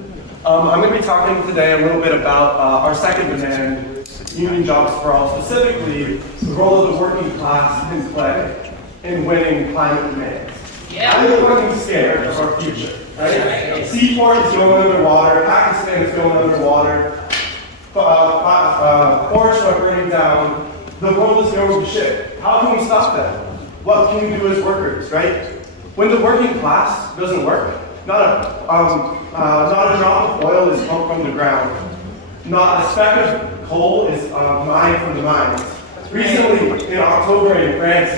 I'm going to be talking today a little bit about our second demand, union jobs for all, specifically the role of the working class can play in winning climate demands. I'm fucking scared of our future, right? Seaport is going underwater, Pakistan is going underwater, forests are burning down. The world is going to shit. How can we stop that? What can we do as workers, right? When the working class doesn't work, not a drop of oil is pumped from the ground. Not a speck of coal is mined from the mines. Recently, in October in France,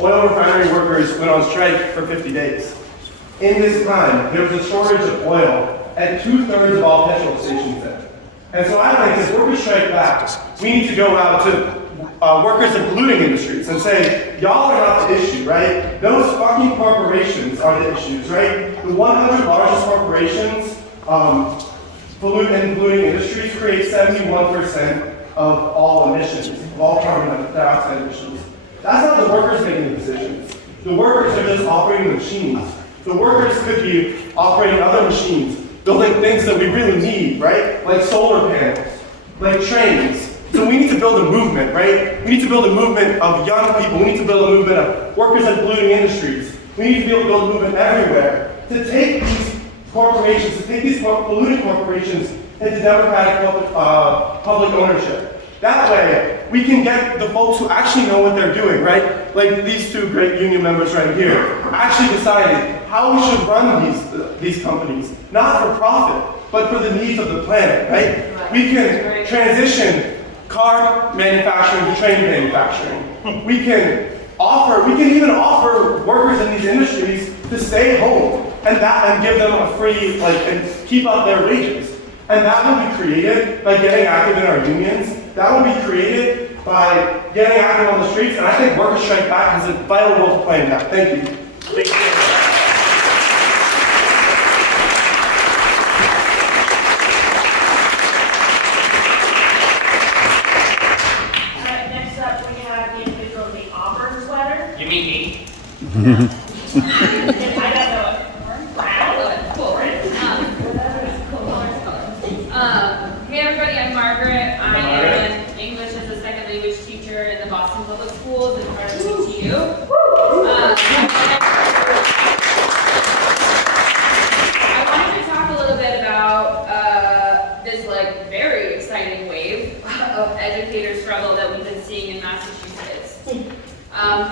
oil refinery workers went on strike for 50 days. In this time, there was a shortage of oil at 2/3 of all petrol stations there. And so I think if workers strike back, we need to go out to workers in polluting industries and say, y'all are not the issue, right? Those fucking corporations are the issues, right? The 100 largest corporations polluting industries create 71% of all emissions, of all carbon dioxide emissions. That's not the workers making the decisions. The workers are just operating the machines. The workers could be operating other machines, building things that we really need, right? Like solar panels, like trains. So we need to build a movement, right? We need to build a movement of young people. We need to build a movement of workers in polluting industries. We need to be able to build a movement everywhere to take these corporations, to take these polluting corporations into democratic public ownership. That way, we can get the folks who actually know what they're doing, right? Like these two great union members right here, actually deciding how we should run these companies, not for profit, but for the needs of the planet, right? We can transition car manufacturing to train manufacturing. We can even offer workers in these industries to stay home and give them a free, and keep up their wages. And that will be created by getting active in our unions. That will be created by getting active on the streets, and I think Workers Strike Back has a vital role to play in that. Thank you. Thank you. Next up, we have the individual in the Auburn sweater. You mean me? I don't know it. Hey everybody, I'm Margaret. I am English as a second language teacher in the Boston Public Schools and part of BTU. I wanted to talk a little bit about this very exciting wave of educator struggle that we've been seeing in Massachusetts.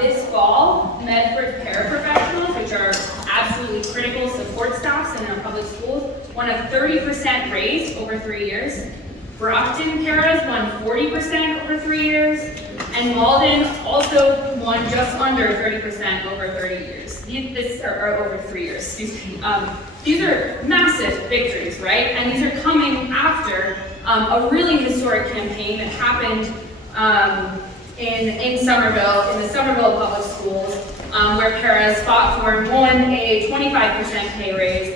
This fall, Medford paraprofessionals, which are absolutely critical support staffs in our public schools, won a 30% raise over 3 years. Brockton paras won 40% over 3 years. And Malden also won just under 30% over 30 years. Or over 3 years, excuse me. These are massive victories, right? And these are coming after a really historic campaign that happened in Somerville, in the Somerville Public Schools, where paras fought for and won a 25% pay raise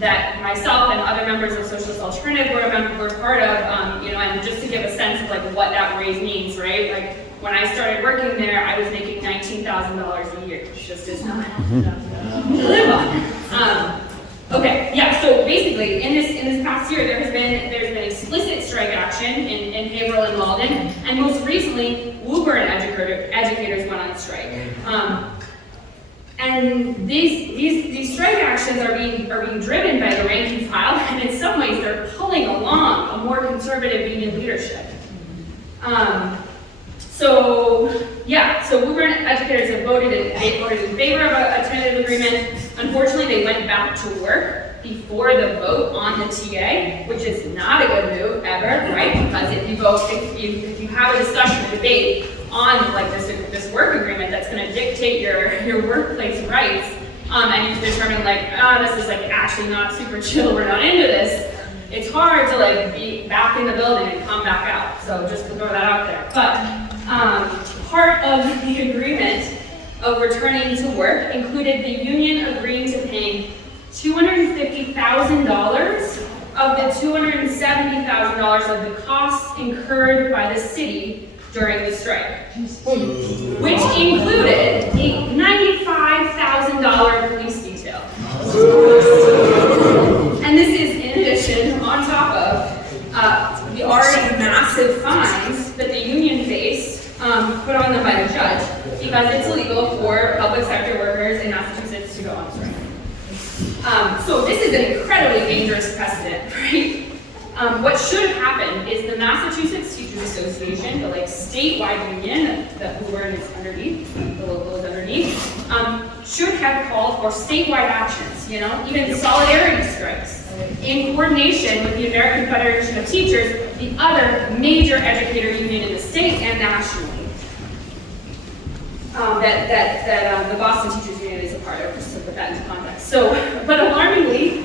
that myself and other members of Socialist Alternative were part of, and just to give a sense of like what that raise means, right? Like when I started working there, I was making $19,000 a year, which just is not enough to live on. Okay, yeah. So basically, in this past year, there's been explicit strike action in Haverhill and Malden, and most recently, Woburn educators went on strike. And these strike actions are being driven by the rank and file, and in some ways, they're pulling along a more conservative union leadership. So Woburn educators have voted in favor of a tentative agreement. Unfortunately, they went back to work before the vote on the TA, which is not a good move ever, right? Because if you have a discussion, a debate on like this work agreement that's going to dictate your workplace rights, and you determine like, this is like actually not super chill, we're not into this. It's hard to like be back in the building and come back out. So just to throw that out there. But part of the agreement of returning to work included the union agreeing to pay $250,000 of the $270,000 of the costs incurred by the city during the strike, which included a $95,000 police detail. And this is in addition, on top of the already massive fines that the union faced put on them by the judge because it's illegal for public sector workers in Massachusetts to go on strike. So this is an incredibly dangerous precedent, right? What should have happened is the Massachusetts Teachers Association, the like statewide union that Woburn is underneath, the local is underneath, should have called for statewide actions, even solidarity strikes, in coordination with the American Federation of Teachers, the other major educator union in the state and nationally, that the Boston Teachers Union is a part of, just to put that into context. So, but alarmingly,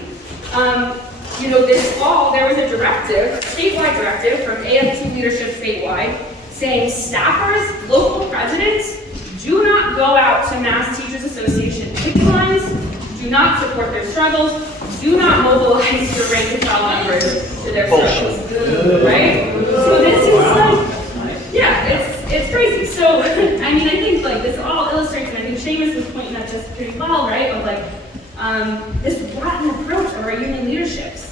this fall there was a directive, statewide directive from AFT leadership statewide, saying staffers, local presidents, do not go out to Mass Teachers Association picket lines, do not support their struggles, do not mobilize your rank and file members to their struggles, right? So this is like, it's crazy. So, I think like this all illustrates, and I think Seamus was pointing that just pretty well, right? Of like, this rotten approach of our union leaderships.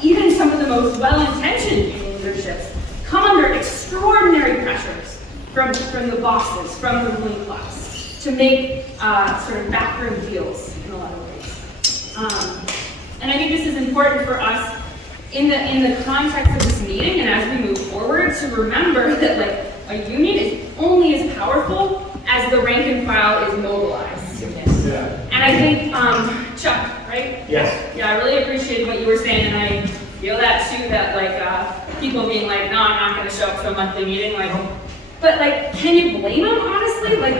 Even some of the most well-intentioned union leaderships come under extraordinary pressures from the bosses, from the ruling class, to make sort of backroom deals in a lot of ways. And I think this is important for us in the context of this meeting and as we move forward to remember that like a union is only as powerful as the rank and file is mobilized. Yeah. And I think, Chuck, right? Yes. Yeah, I really appreciate what you were saying, and I feel that too, that like people being like, no, I'm not going to show up to a monthly meeting, like, but like, can you blame them, honestly? Like,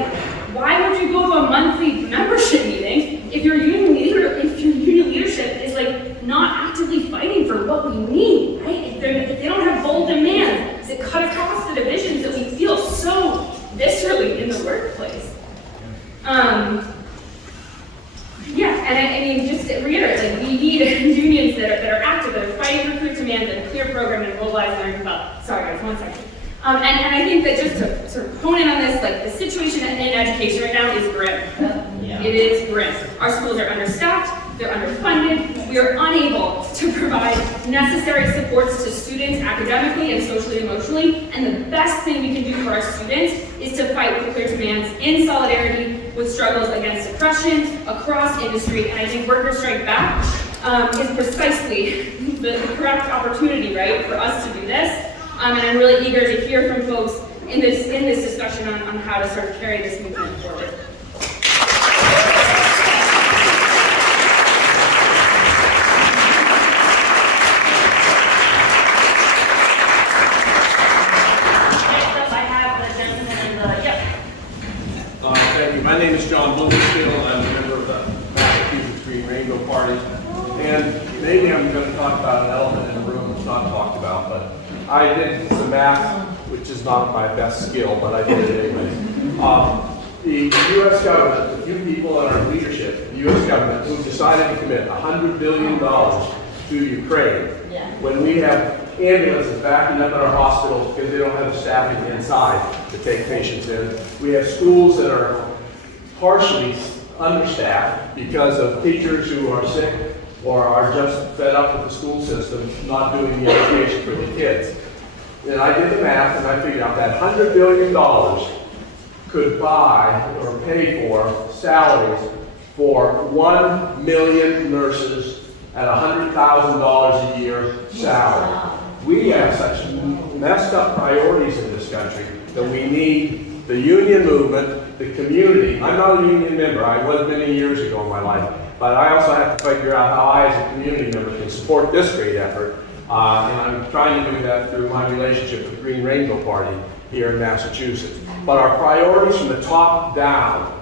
why would you go to a monthly membership meeting if your union leadership is like not actively fighting for what we need, right? If they don't have bold demands that cut across the divisions that we feel so viscerally in the workplace. And just to reiterate, like we need unions that are active, that are fighting for clear demands and a clear program and mobilizing their people. Sorry guys, 1 second. And I think that just to sort of hone in on this, like the situation in education right now is grim. Yeah. It is grim. Our schools are understaffed, they're underfunded, we are unable to provide necessary supports to students academically and socially and emotionally, and the best thing we can do for our students is to fight for clear demands in solidarity with struggles against oppression across industry, and I think Workers Strike Back is precisely the correct opportunity, right, for us to do this. And I'm really eager to hear from folks in this discussion on how to sort of carry this movement forward. Thank you. My name is John Blumenstiel. I'm a member of the Massachusetts Green Rainbow Party. And maybe I'm going to talk about an elephant in the room that's not talked about, but I did some math, which is not my best skill, but I did it anyway. The U.S. government, a few people in our leadership, the U.S. government, who decided to commit $100 billion to Ukraine, when we have ambulances backing up in our hospitals because they don't have the staffing inside to take patients in. We have schools that are partially understaffed because of teachers who are sick or are just fed up with the school system not doing the education for the kids. And I did the math and I figured out that $100 billion could buy or pay for salaries for 1 million nurses at $100,000 a year salary. We have such messed up priorities in this country that we need the union movement, the community. I'm not a union member. I was many years ago in my life. But I also have to figure out how I, as a community member, can support this great effort. And I'm trying to do that through my relationship with the Green Rainbow Party here in Massachusetts. But our priorities from the top down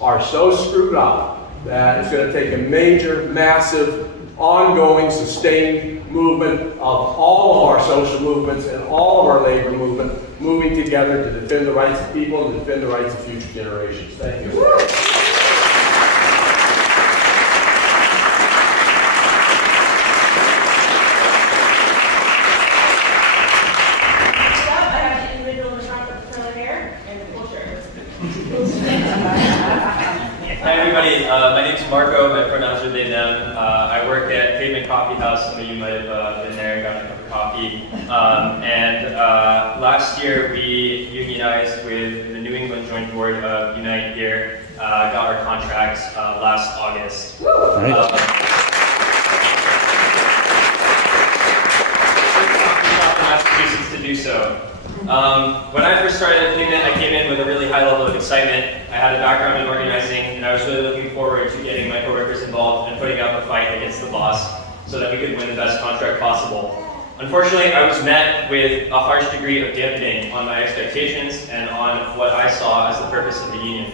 are so screwed up that it's going to take a major, massive, ongoing, sustained movement of all of our social movements and all of our labor movement moving together to defend the rights of people and defend the rights of future generations. Thank you. Hi everybody, my name is Marco, my pronouns are they, them. I work at Pavement Coffee House, some of you might have been there, got a cup of coffee. Last year we unionized with the New England Joint Board of Unite here, got our contracts last August. Massachusetts to do so. When I first started at Pavement, I came in with a really high level of excitement. I had a background in organizing, and I was really looking forward to getting my coworkers involved and putting up a fight against the boss so that we could win the best contract possible. Unfortunately, I was met with a harsh degree of dampening on my expectations and on what I saw as the purpose of the union.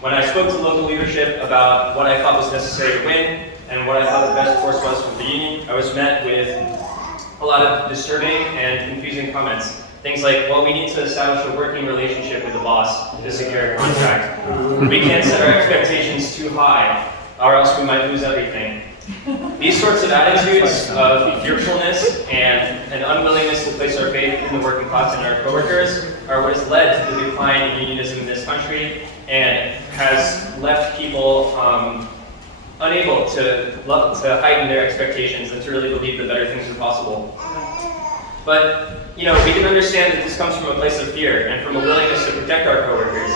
When I spoke to local leadership about what I thought was necessary to win and what I thought the best course was for the union, I was met with a lot of disturbing and confusing comments. Things like, well, we need to establish a working relationship with the boss to secure a contract. We can't set our expectations too high, or else we might lose everything. These sorts of attitudes of fearfulness and an unwillingness to place our faith in the working class and our coworkers are what has led to the decline in unionism in this country and has left people unable to heighten their expectations and to really believe that better things are possible. But, you know, we can understand that this comes from a place of fear and from a willingness to protect our coworkers.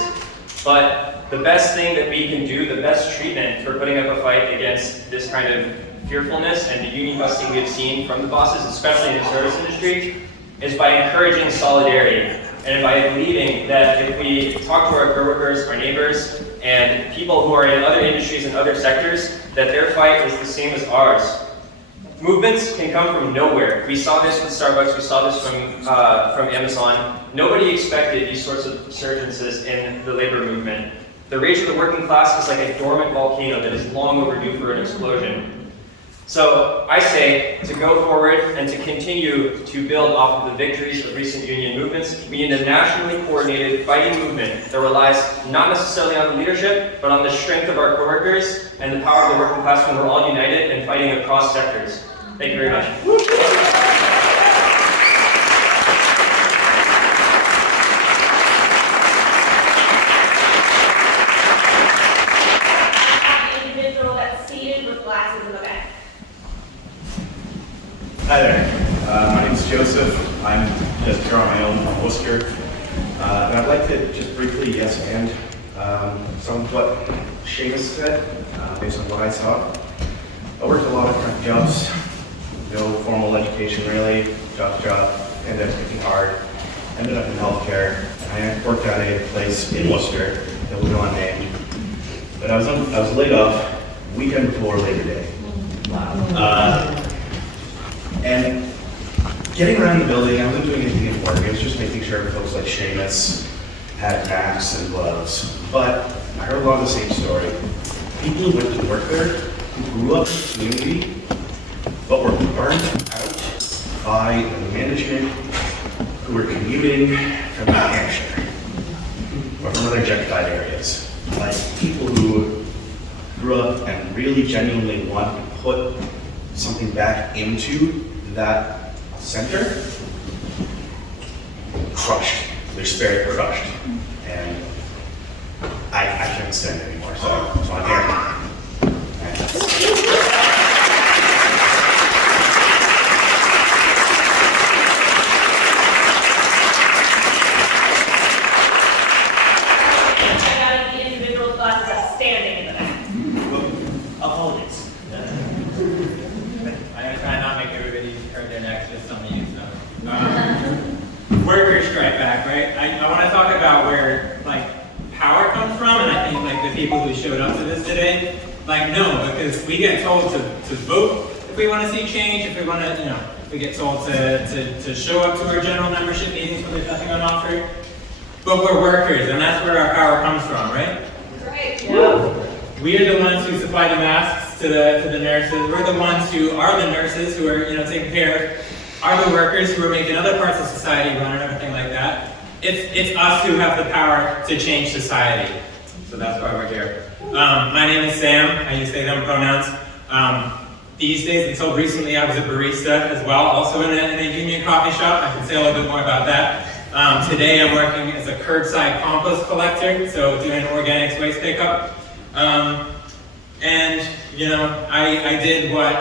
But the best thing that we can do, the best treatment for putting up a fight against this kind of fearfulness and the union busting we have seen from the bosses, especially in the service industry, is by encouraging solidarity and by believing that if we talk to our coworkers, our neighbors, and people who are in other industries and other sectors, that their fight is the same as ours. Movements can come from nowhere. We saw this with Starbucks, we saw this from Amazon. Nobody expected these sorts of resurgences in the labor movement. The rage of the working class is like a dormant volcano that is long overdue for an explosion. So I say to go forward and to continue to build off of the victories of recent union movements, we need a nationally coordinated fighting movement that relies not necessarily on the leadership, but on the strength of our coworkers and the power of the working class when we're all united and fighting across sectors. Thank you very much. Hi there, my name is Joseph. I'm just here on my own from Worcester. And I'd like to just briefly yes and some of what Seamus said, based on what I saw. I worked a lot of different jobs, no formal education really, job to job. ended up picking hard, ended up in healthcare. I worked at a place in Worcester that will go unnamed. But I was laid off weekend before Labor Day. And getting around the building, I wasn't doing anything important. I was just making sure folks like Seamus had masks and gloves. But I heard a lot of the same story. People who went to work there, who grew up in the community, but were burned out by the management who were commuting from New Hampshire or from other gentrified areas. Like people who grew up and really genuinely want to put something back into that center, crushed, their spirit crushed. And I can't stand it anymore, so I'm here. Workers strike back, right? I want to talk about where like power comes from, and I think like the people who showed up to this today, like no, because we get told to vote if we want to see change, if we want to, we get told to show up to our general membership meetings when there's nothing on offer. But we're workers, and that's where our power comes from, right? Right. Yeah. We are the ones who supply the masks to the nurses. We're the ones who are the nurses who are taking care of. Are the workers who are making other parts of society run and everything like that. It's us who have the power to change society. So that's why we're here. My name is Sam. I use they, them pronouns. These days, until recently, I was a barista as well, also in a union coffee shop. I can say a little bit more about that. Today, I'm working as a curbside compost collector, so doing organics waste pickup. I did what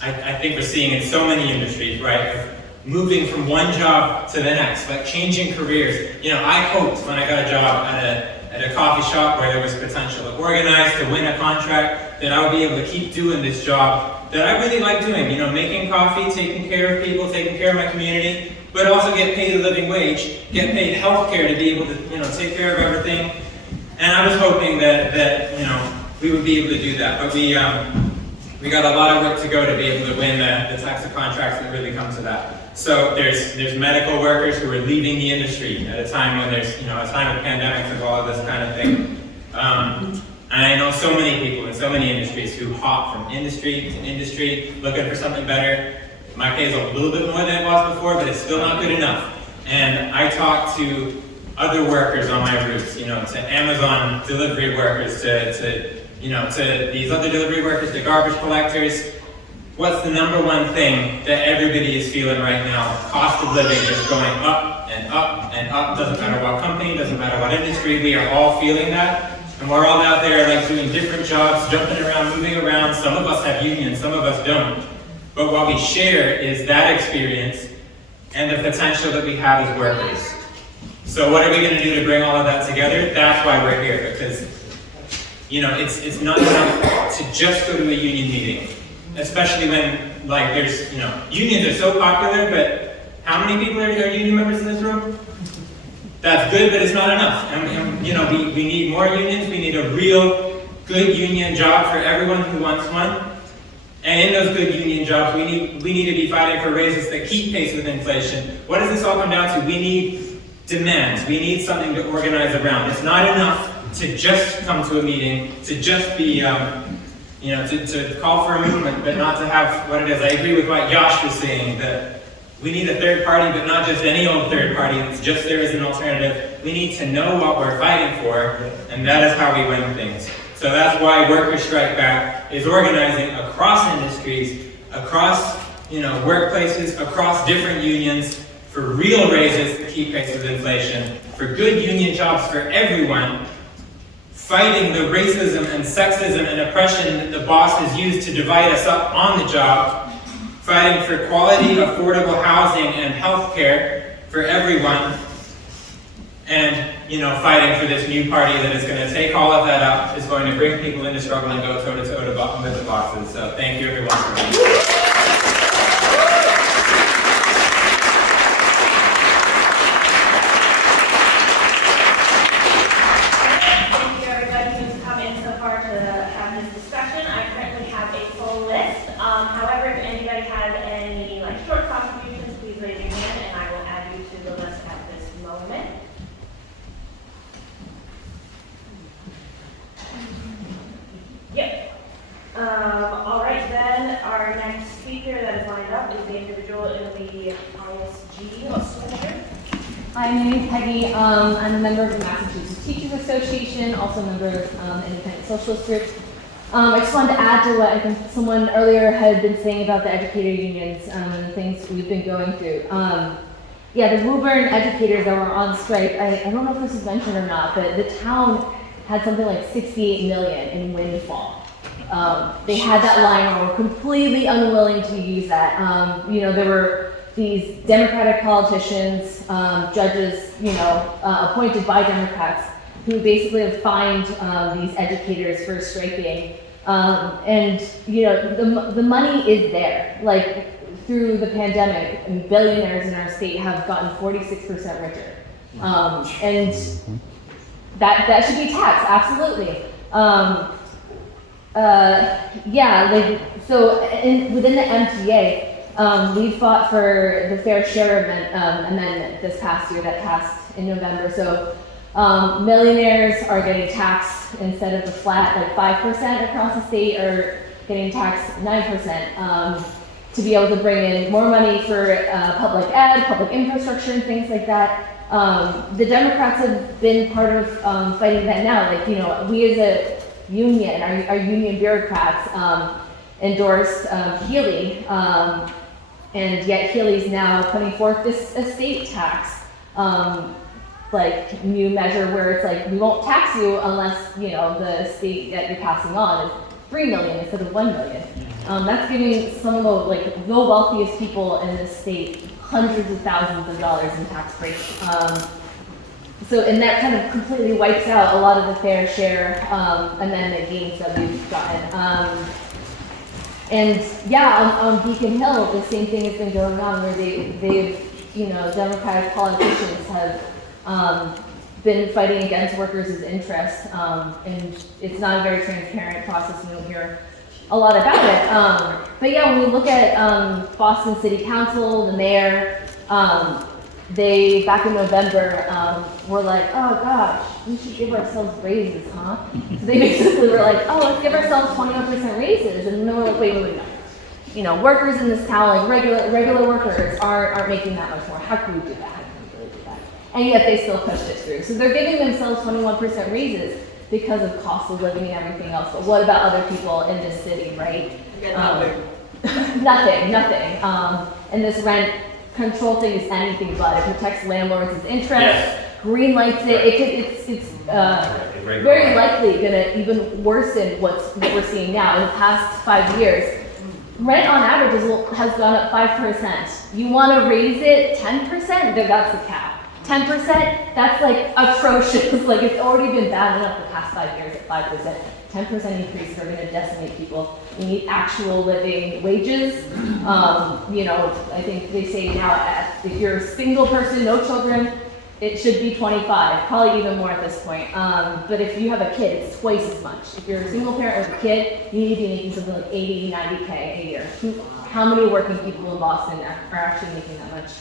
I think we're seeing in so many industries, right? Moving from one job to the next, like changing careers. I hoped when I got a job at a coffee shop where there was potential to organize, to win a contract, that I would be able to keep doing this job that I really like doing. Making coffee, taking care of people, taking care of my community, but also get paid a living wage, get paid health care to be able to, take care of everything. And I was hoping that we would be able to do that, but we got a lot of work to go to be able to win the types of contracts that really come to that. So there's medical workers who are leaving the industry at a time when there's a time of pandemics and all of this kind of thing. And I know so many people in so many industries who hop from industry to industry looking for something better. My pay is a little bit more than it was before, but it's still not good enough. And I talk to other workers on my routes, to Amazon delivery workers, to these other delivery workers, the garbage collectors. What's the number one thing that everybody is feeling right now? Cost of living is going up and up and up. Doesn't matter what company, doesn't matter what industry, we are all feeling that. And we're all out there like doing different jobs, jumping around, moving around. Some of us have unions, some of us don't. But what we share is that experience and the potential that we have as workers. So what are we gonna do to bring all of that together? That's why we're here, because it's not enough to just go to a union meeting, especially when there's unions are so popular, but how many people are union members in this room? That's good, but it's not enough. And we need more unions. We need a real good union job for everyone who wants one. And in those good union jobs, we need to be fighting for raises that keep pace with inflation. What does this all come down to? We need demands. We need something to organize around. It's not enough to just come to a meeting, to just be, to call for a movement, but not to have what it is. I agree with what Yash was saying, that we need a third party, but not just any old third party that's just there as an alternative. We need to know what we're fighting for, and that is how we win things. So that's why Workers Strike Back is organizing across industries, across workplaces, across different unions, for real raises to keep pace with inflation, for good union jobs for everyone, fighting the racism and sexism and oppression that the bosses use to divide us up on the job, fighting for quality, affordable housing and health care for everyone, and fighting for this new party that is going to take all of that up, is going to bring people into struggle and go toe-to-toe with the bosses. So thank you everyone for being here. Hi, my name is Peggy. I'm a member of the Massachusetts Teachers Association, also a member of Independent Socialist Group. I just wanted to add to what I think someone earlier had been saying about the educator unions and the things we've been going through. Yeah, the Woburn educators that were on strike, I don't know if this was mentioned or not, but the town had something like 68 million in windfall. They had that line and were completely unwilling to use that. There were these Democratic politicians, judges, appointed by Democrats, who basically have fined these educators for striking. The money is there. Like, through the pandemic, billionaires in our state have gotten 46% richer. And that should be taxed, absolutely. Within the MTA, we fought for the fair share amendment this past year that passed in November. So millionaires are getting taxed instead of the flat, like 5% across the state, or getting taxed 9%. To be able to bring in more money for public ed, public infrastructure, and things like that. The Democrats have been part of fighting that now. Like, we as a union, our union bureaucrats endorsed Healy, and yet Healy's now putting forth this estate tax, new measure where it's like, we won't tax you unless, the estate that you're passing on is 3 million instead of 1 million. That's giving some of the wealthiest people in this state hundreds of thousands of dollars in tax breaks. And that kind of completely wipes out a lot of the fair share amendment gains that we've gotten. On Beacon Hill, the same thing has been going on where they've Democratic politicians have been fighting against workers' interests, and it's not a very transparent process, and you'll hear a lot about it. When we look at Boston City Council, the mayor, they, back in November, were like, oh gosh, we should give ourselves raises, huh? So they basically were like, oh, let's give ourselves 21% raises. And then we're like, wait. Workers in this town, like regular workers, aren't making that much more. How can we do that? How can we really do that? And yet they still pushed it through. So they're giving themselves 21% raises because of cost of living and everything else. But what about other people in this city, right? Nothing. And this rent control thing is anything but. It protects landlords' interests, green lights it. It's very likely going to even worsen what we're seeing now. In the past 5 years, rent on average has gone up 5%. You want to raise it 10%? That's the cap. 10%, that's like atrocious. Like, it's already been bad enough the past 5 years at 5%. 10% increases are going to decimate people. We need actual living wages. I think they say now, if you're a single person, no children, it should be 25, probably even more at this point. But if you have a kid, it's twice as much. If you're a single parent with a kid, you need to be making something like 80, 90K a year. How many working people in Boston are actually making that much?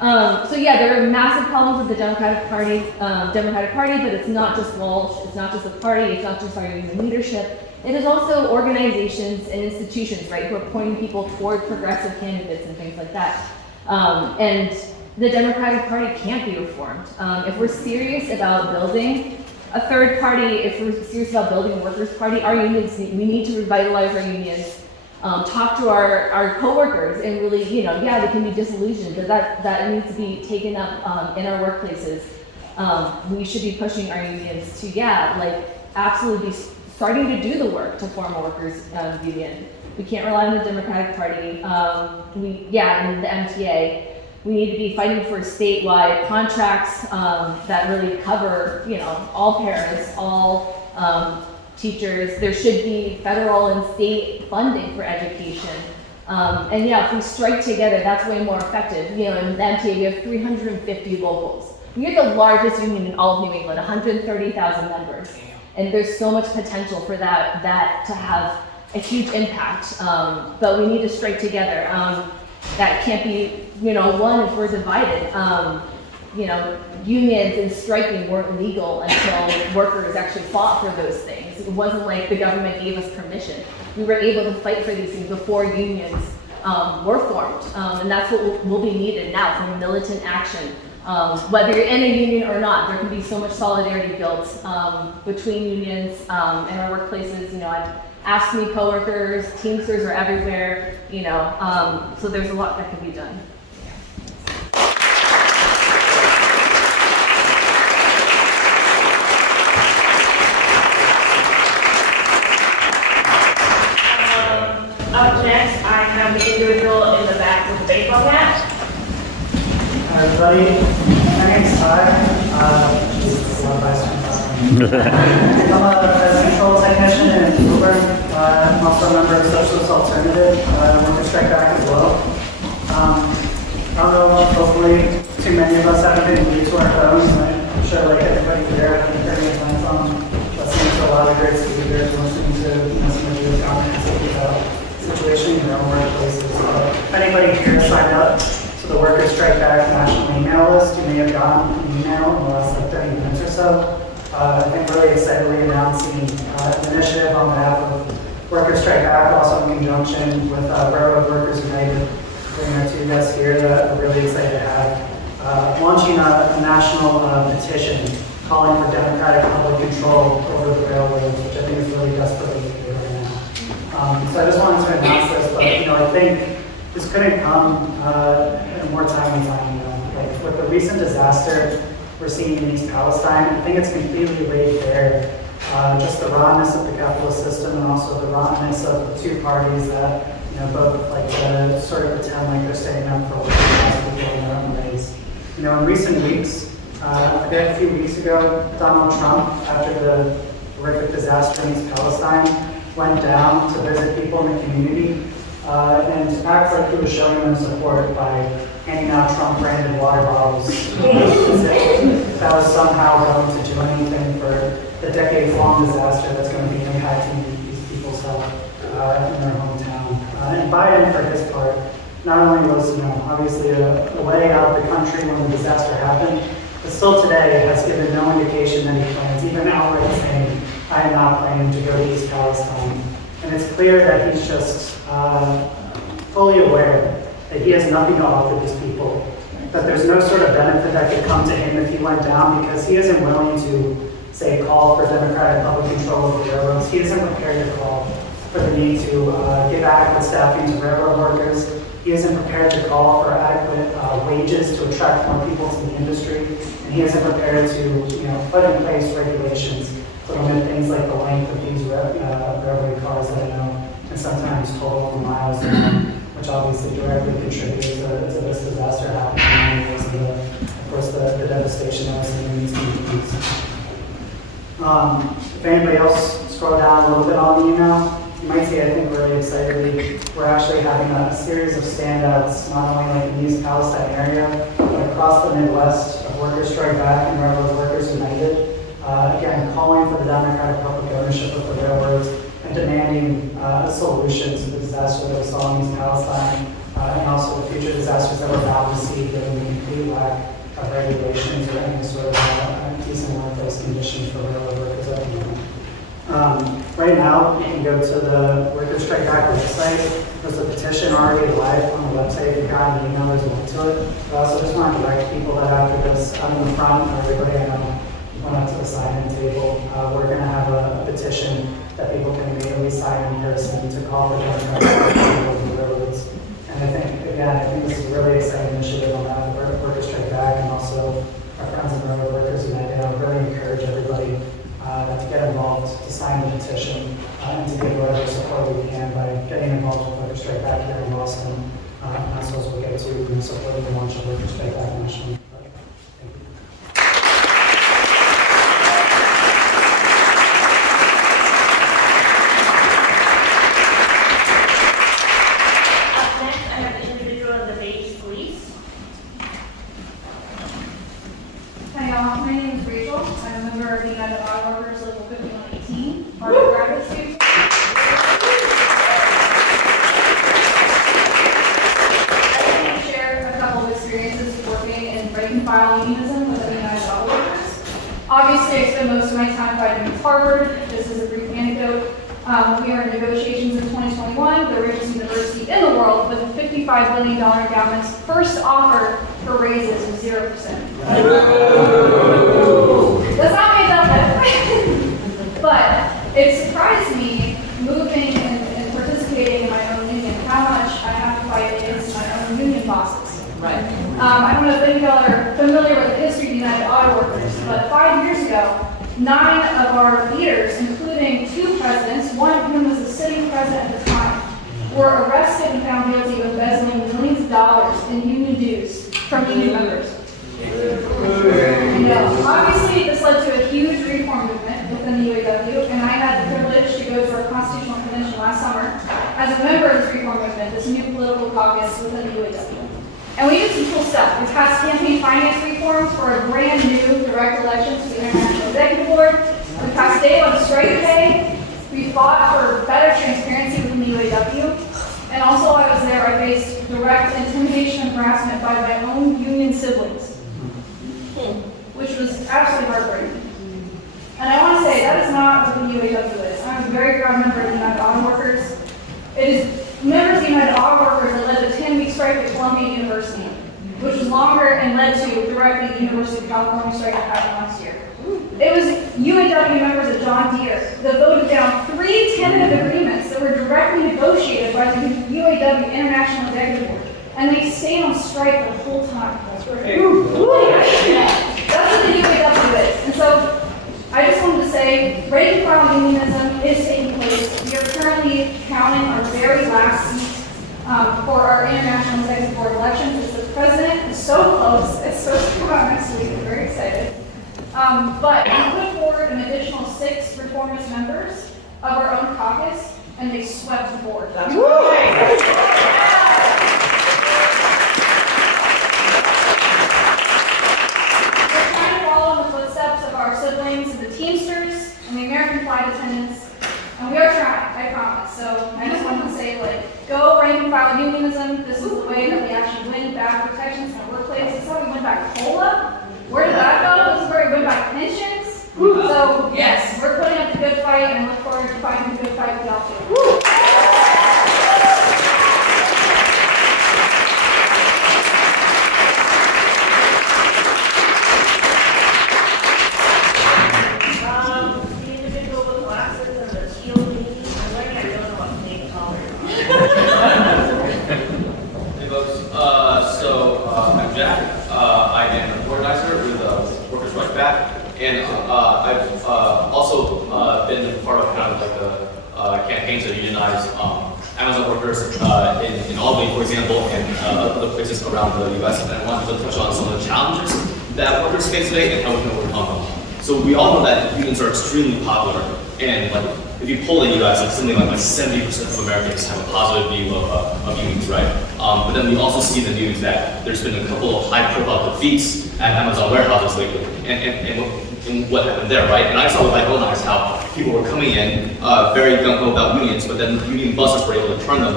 There are massive problems with the Democratic Party, but it's not just Walsh, it's not just the party, it's not just our union leadership. It is also organizations and institutions, right, who are pointing people toward progressive candidates and things like that. And the Democratic Party can't be reformed. If we're serious about building a third party, if we're serious about building a workers' party, our unions, we need to revitalize our unions. Talk to our coworkers and really, they can be disillusioned, but that needs to be taken up in our workplaces. We should be pushing our unions to, absolutely be starting to do the work to form a workers' union. We can't rely on the Democratic Party. And the MTA. We need to be fighting for statewide contracts that really cover, all parents, all teachers. There should be federal and state funding for education. If we strike together, that's way more effective. In the MTA, we have 350 locals. We're the largest union in all of New England, 130,000 members. And there's so much potential for that to have a huge impact. But we need to strike together. That can't be, one if we're divided. Unions and striking weren't legal until workers actually fought for those things. It wasn't like the government gave us permission. We were able to fight for these things before unions were formed. And that's what will be needed now from militant action. Whether you're in a union or not, there can be so much solidarity built between unions in our workplaces. You know, I've asked me coworkers, Teamsters are everywhere, you know, so there's a lot that can be done. Up next, I have the individual in the back with the baseball cap. Hi everybody, my name's Ty. I'm a pest control technician in Uber. I'm also a member of Socialist Alternative. I want to strike back as well. I don't know, hopefully too many of us haven't been glued to our phones. I'm sure like everybody here, I've been turning his lights on, listening to a lot of great speakers, listening to some of the comments about situation in their own workplaces. If anybody here signed up to the Workers Strike Back national email list, you may have gotten an email in the last like 30 minutes or so. I think really excitedly announcing an initiative on behalf of Workers Strike Back, also in conjunction with Railroad Workers United, bringing our two guests here that we're really excited to have, launching a national petition calling for democratic public control over the railroads, which I think is really desperately needed right now. So I just wanted to announce this, but you know, I think this couldn't come at a more timely time. You know, like with the recent disaster we're seeing in East Palestine, I think it's completely laid bare just the rottenness of the capitalist system and also the rottenness of the two parties that, you know, both like sort of pretend like they're standing up for working class people in their own ways. You know, in recent weeks, a few weeks ago, Donald Trump, after the horrific disaster in East Palestine, went down to visit people in the community and act like he was showing them support by handing out Trump-branded water bottles. That was somehow going to do anything for the decades-long disaster that's going to be impacting these people's health in their hometown. And Biden, for his part, not only was, you know, obviously a way out of the country when the disaster happened, but still today has given no indication that he plans, even outright saying, I am not planning to go to East Palestine. And it's clear that he's just fully aware that he has nothing to offer these people, that there's no sort of benefit that could come to him if he went down, because he isn't willing to, say, call for democratic public control of the railroads. He isn't prepared to call for the need to give adequate staffing to railroad workers. He isn't prepared to call for adequate wages to attract more people to the industry. And he isn't prepared to, you know, put in place regulations to limit things like the length of these railway cars that I know and sometimes total the miles, which obviously directly contributes to this disaster happening and of course the devastation that we're seeing in these communities. If anybody else scroll down a little bit on the email, you might see, I think really excitedly, we're actually having a series of standouts, not only like in the East Palestine area, but across the Midwest of Workers Strike Back and Railroad Workers United. Again, calling for the democratic public ownership of the railroads and demanding a solution to the disaster that we saw in East Palestine and also the future disasters that we're about to see given the complete lack of regulations or any sort of decent workplace conditions for railroad workers at the moment. Right now, you can go to the Workers Strike Back website. There's a petition already live on the website. If you got an email, there's a link to it. But I also just want to direct people that after this, out in the front, or everybody I know, went up to the sign-in table. We're going to have a petition that people can immediately sign in person to call for democratic control of the railroads. And I think, again, this is a really exciting initiative on that, Workers Strike Back, and also our friends in Railroad Workers United. I would really encourage everybody to get involved, to sign the petition, and to give whatever support we can by getting involved with Workers Strike Back here in Boston. And that's what we'll get to, supporting the launch of Workers Strike Back nationally. We are in negotiations in 2021, the richest university in the world with a $55 billion endowment's first offer for raises of 0%. That's not made up yet. But it surprised me moving and participating in my own union how much I have to fight against my own union bosses. Right. I don't know if any of y'all are familiar with the history of the United Auto Workers, but 5 years ago, 9 of our leaders, including 2 presidents, one of whom was the sitting president at the time, were arrested and found guilty of embezzling millions of dollars in union dues from union members. Obviously, this led to a huge reform movement within the UAW, and I had the privilege to go to our constitutional convention last summer as a member of this reform movement, this new political caucus within the UAW. And we did some cool stuff. We passed campaign finance reforms for a brand new direct elections to the International Executive Board. We passed daylight strike pay. We fought for better transparency within the UAW. And also I was there, I faced direct intimidation and harassment by my own union siblings, which was absolutely heartbreaking. And I want to say, that is not what the UAW is. I'm a very proud member of the United Auto Workers. It is members of the United Auto Workers that led the 10-week strike at Columbia University, which was longer and led to directly the University of California strike that happened last year. It was UAW members of John Deere that voted down 3 tentative agreements that were directly negotiated by the UAW International Executive Board, and they stayed on strike the whole time. That's what the UAW is. And so, I just wanted to say, rank and file unionism is taking place. We are currently counting our very last seat for our International Executive Board elections. It's the president. It's so close. It's supposed to come out next week. I'm very excited. But we put forward an additional 6 reformist members of our own caucus, and they swept the board. That's right. We're trying to follow in the footsteps of our siblings and the Teamsters and the American flight attendants, and we are trying, I promise. So I just wanted to say, go rank and file unionism. This is the way that we actually win back protections in the workplace. This is how we win back COLA. Where did that go? This is where we win back pensions. So yes, we're putting up a good fight, and I look forward to fighting a good fight with y'all too. The individual with glasses and the shield knee, I'm learning I don't know what to make taller. Hey folks, I'm Jack. I am an organizer with Workers' Right Back, and I've also been part of kind of like the campaigns that unionize Amazon workers in Albany, for example, and other places around the U.S. And I wanted to touch on some of the challenges that workers face today and how we can overcome them. So we all know that unions are extremely popular, and if you poll the U.S., something like 70% of Americans have a positive view of unions, right? But then we also see in the news that there's been a couple of high-profile defeats at Amazon warehouses lately, and what happened there, right? And I saw with my own eyes how people were coming in very gung-ho about unions, but then union bosses were able to turn them,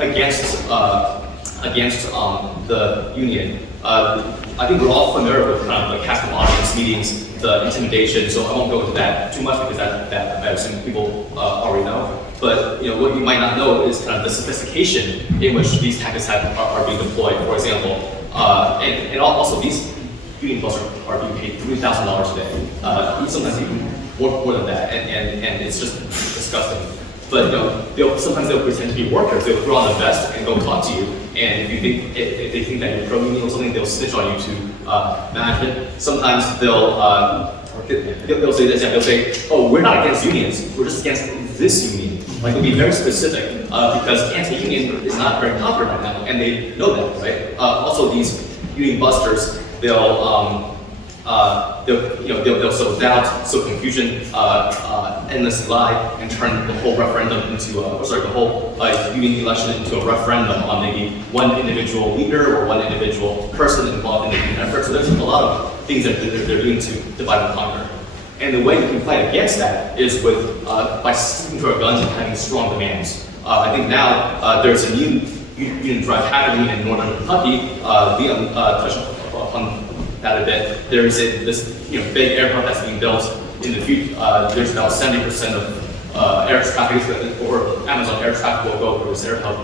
against the union. I think we're all familiar with kind of the captive audience meetings, the intimidation, so I won't go into that too much because that I assume people already know. But what you might not know is kind of the sophistication in which these tactics are being deployed. For example, and also these union bosses are being paid $3,000 a day, sometimes even more than that, and it's just disgusting. But sometimes they'll pretend to be workers. They'll throw on the vest and go talk to you. And if they think that you're pro-union or something, they'll snitch on you to management. Sometimes they'll say this, and they'll say, "Oh, we're not against unions. We're just against this union." They'll be very specific because anti-union is not very popular right now, and they know that, right? Also, these union busters, they'll sow doubt, sow confusion, endless lie, and turn the whole referendum into the whole union election into a referendum on maybe one individual leader or one individual person involved in the union effort. So there's a lot of things that they're doing to divide and conquer. And the way you can fight against that is by sticking to our guns and having strong demands. I think now there's a new union drive happening in Northern Kentucky. Leon touched upon that a bit. There is this big airport that's being built in the future. There's about 70% of air traffic, or Amazon air traffic will go towards their help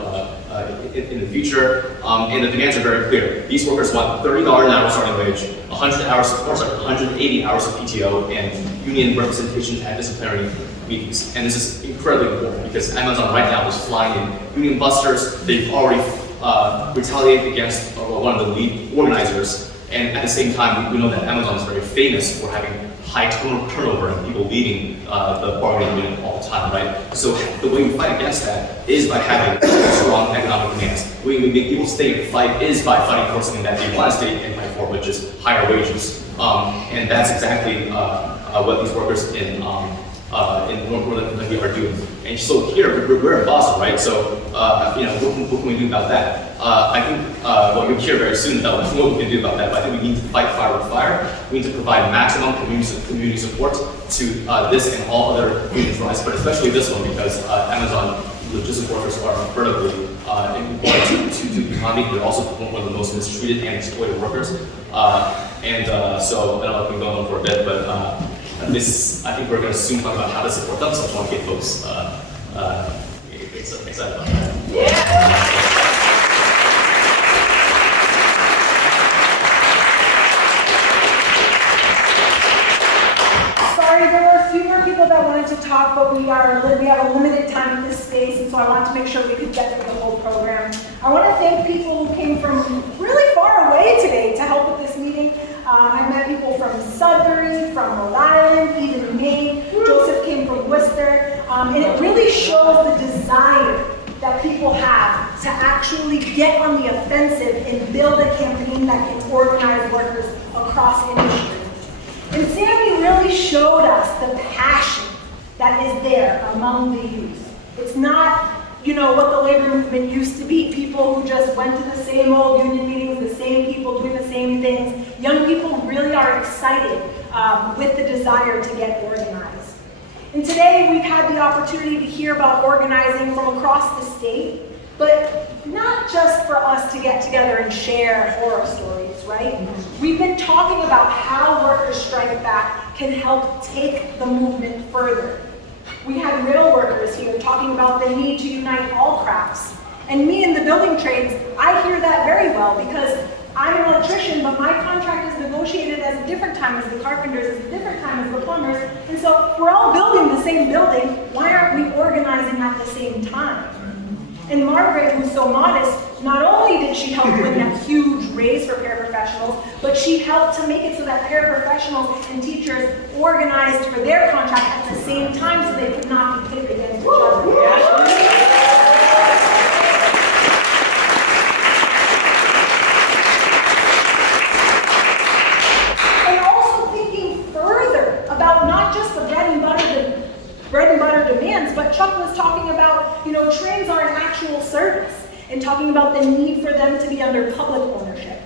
in the future. And the demands are very clear. These workers want $30 an hour starting wage, 180 hours of PTO, and union representation at disciplinary meetings. And this is incredibly important because Amazon right now is flying in union busters. They've already retaliated against one of the lead organizers. And at the same time, we know that Amazon is very famous for having high turnover and people leaving the bargaining unit all the time, right? So the way we fight against that is by having strong economic demands. The way we make people stay and fight is by fighting for something that they want to stay and fight for, which is higher wages. And that's exactly what these workers in Northern Kentucky are doing. And so here, we're in Boston, right? So, what can we do about that? I think, you'll hear very soon about what we can do about that, but I think we need to fight fire with fire. We need to provide maximum community support to this and all other union rights, but especially this one because Amazon logistics workers are incredibly important to the economy. They're also one of the most mistreated and exploited workers. So, I don't know if we've been going on for a bit, but I think we're going to soon talk about how to support them, so I want to get folks excited about that. Yeah. Sorry, there were a few more people that wanted to talk, but we have a limited time in this space, and so I wanted to make sure we could get through the whole program. I want to thank people who came from really far away today to help with this meeting. I met people from Sudbury, from Rhode Island, even Maine. Joseph came from Worcester, and it really shows the desire that people have to actually get on the offensive and build a campaign that can organize workers across industry. And Sabby really showed us the passion that is there among the youth. It's not, what the labor movement used to be, people who just went to the same old union meetings, the same people doing the same things. Young people really are excited with the desire to get organized. And today we've had the opportunity to hear about organizing from across the state, but not just for us to get together and share horror stories, right? We've been talking about how Workers Strike Back can help take the movement further. We had real workers here talking about the need to unite all crafts. And me in the building trades, I hear that very well because I'm an electrician, but my contract is negotiated at a different time as the carpenters, at a different time as the plumbers. And so we're all building the same building. Why aren't we organizing at the same time? And Margaret, who's so modest, not only did she help win that huge raise for paraprofessionals, but she helped to make it so that paraprofessionals and teachers organized for their contract at the same time so they could not be pitted against each other. And also thinking further about not just the bread and butter demands, but Chuck was talking about, trains are an actual service and talking about the need for them to be under public ownership.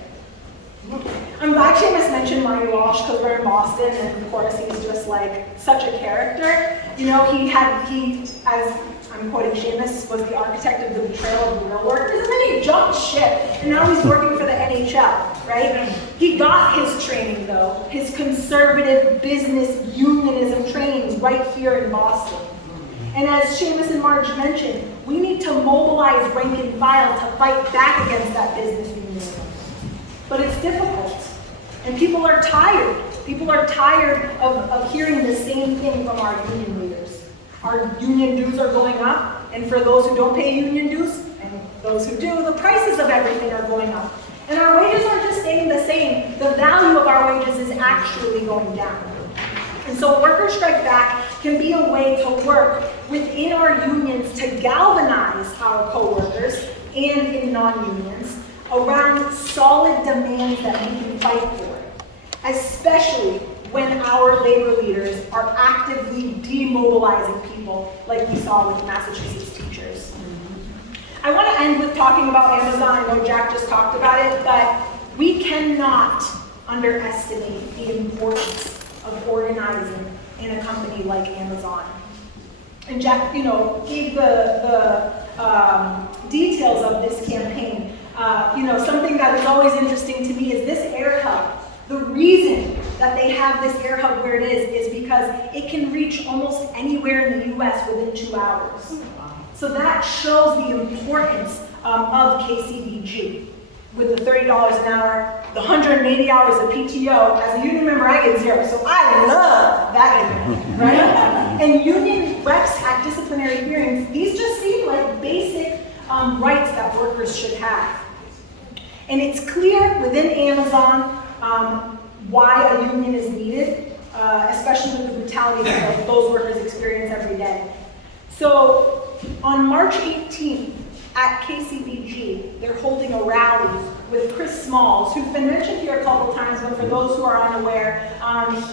I'm glad Seamus mentioned Marty Walsh because we're in Boston and of course he's just like such a character. As I'm quoting Seamus, was the architect of the betrayal of the real workers, and then he jumped ship and now he's working for the NHL, right? He got his training though, his conservative business unionism training right here in Boston. And as Seamus and Marge mentioned, we need to mobilize rank and file to fight back against that business unionism. But it's difficult, and people are tired. People are tired of hearing the same thing from our union leaders. Our union dues are going up, and for those who don't pay union dues, and those who do, the prices of everything are going up. And our wages aren't just staying the same, the value of our wages is actually going down. And so Workers Strike Back can be a way to work within our unions to galvanize our coworkers and in non-unions around solid demands that we can fight for, especially when our labor leaders are actively demobilizing people like we saw with Massachusetts teachers. I want to end with talking about Amazon. I know Jack just talked about it, but we cannot underestimate the importance of organizing in a company like Amazon. And Jack, gave the details of this campaign. Something that is always interesting to me is this air hub. The reason that they have this air hub where it is because it can reach almost anywhere in the US within 2 hours. So that shows the importance of KCVG. With the $30 an hour, the 180 hours of PTO, as a union member, I get 0. So I love that, right? And union reps at disciplinary hearings, these just seem like basic rights that workers should have. And it's clear within Amazon why a union is needed, especially with the brutality that those workers experience every day. So on March 18th, at KCVG, they're holding a rally with Chris Smalls, who's been mentioned here a couple times, but for those who are unaware,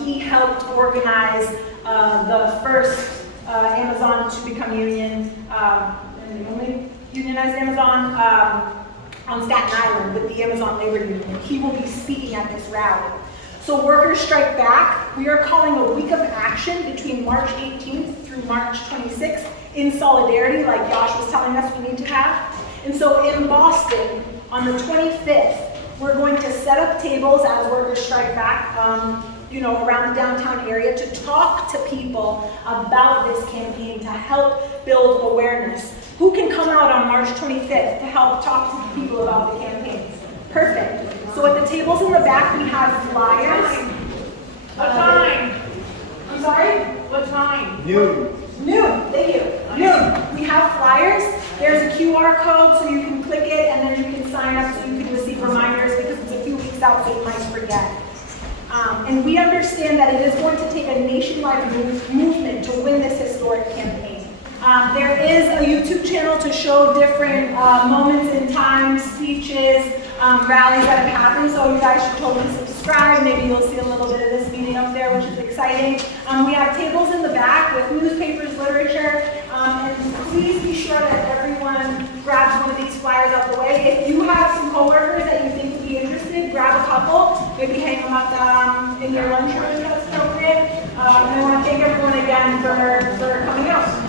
he helped organize the first Amazon to become union, and the only unionized Amazon on Staten Island with the Amazon Labor Union. He will be speaking at this rally. So Workers Strike Back, we are calling a week of action between March 18th through March 26th in solidarity, like Josh was telling us we need to have. And so in Boston, on the 25th, we're going to set up tables as Workers Strike Back, around the downtown area to talk to people about this campaign, to help build awareness. Who can come out on March 25th to help talk to people about the campaign? Perfect. So at the tables in the back, we have flyers. What time? I'm sorry? What time? Noon. Noon, thank you. Noon. We have flyers. There's a QR code so you can click it and then you can sign up so you can receive reminders because it's a few weeks out so you might forget. And we understand that it is going to take a nationwide movement to win this historic campaign. There is a YouTube channel to show different moments in time, speeches, rallies that have happened, so you guys should totally subscribe. Maybe you'll see a little bit of this meeting up there, which is exciting. We have tables in the back with newspapers, literature, and please be sure that everyone grabs one of these flyers out the way. If you have some coworkers that you think would be interested, grab a couple, maybe hang them up in your lunchroom if that's appropriate. And I want to thank everyone again for coming out.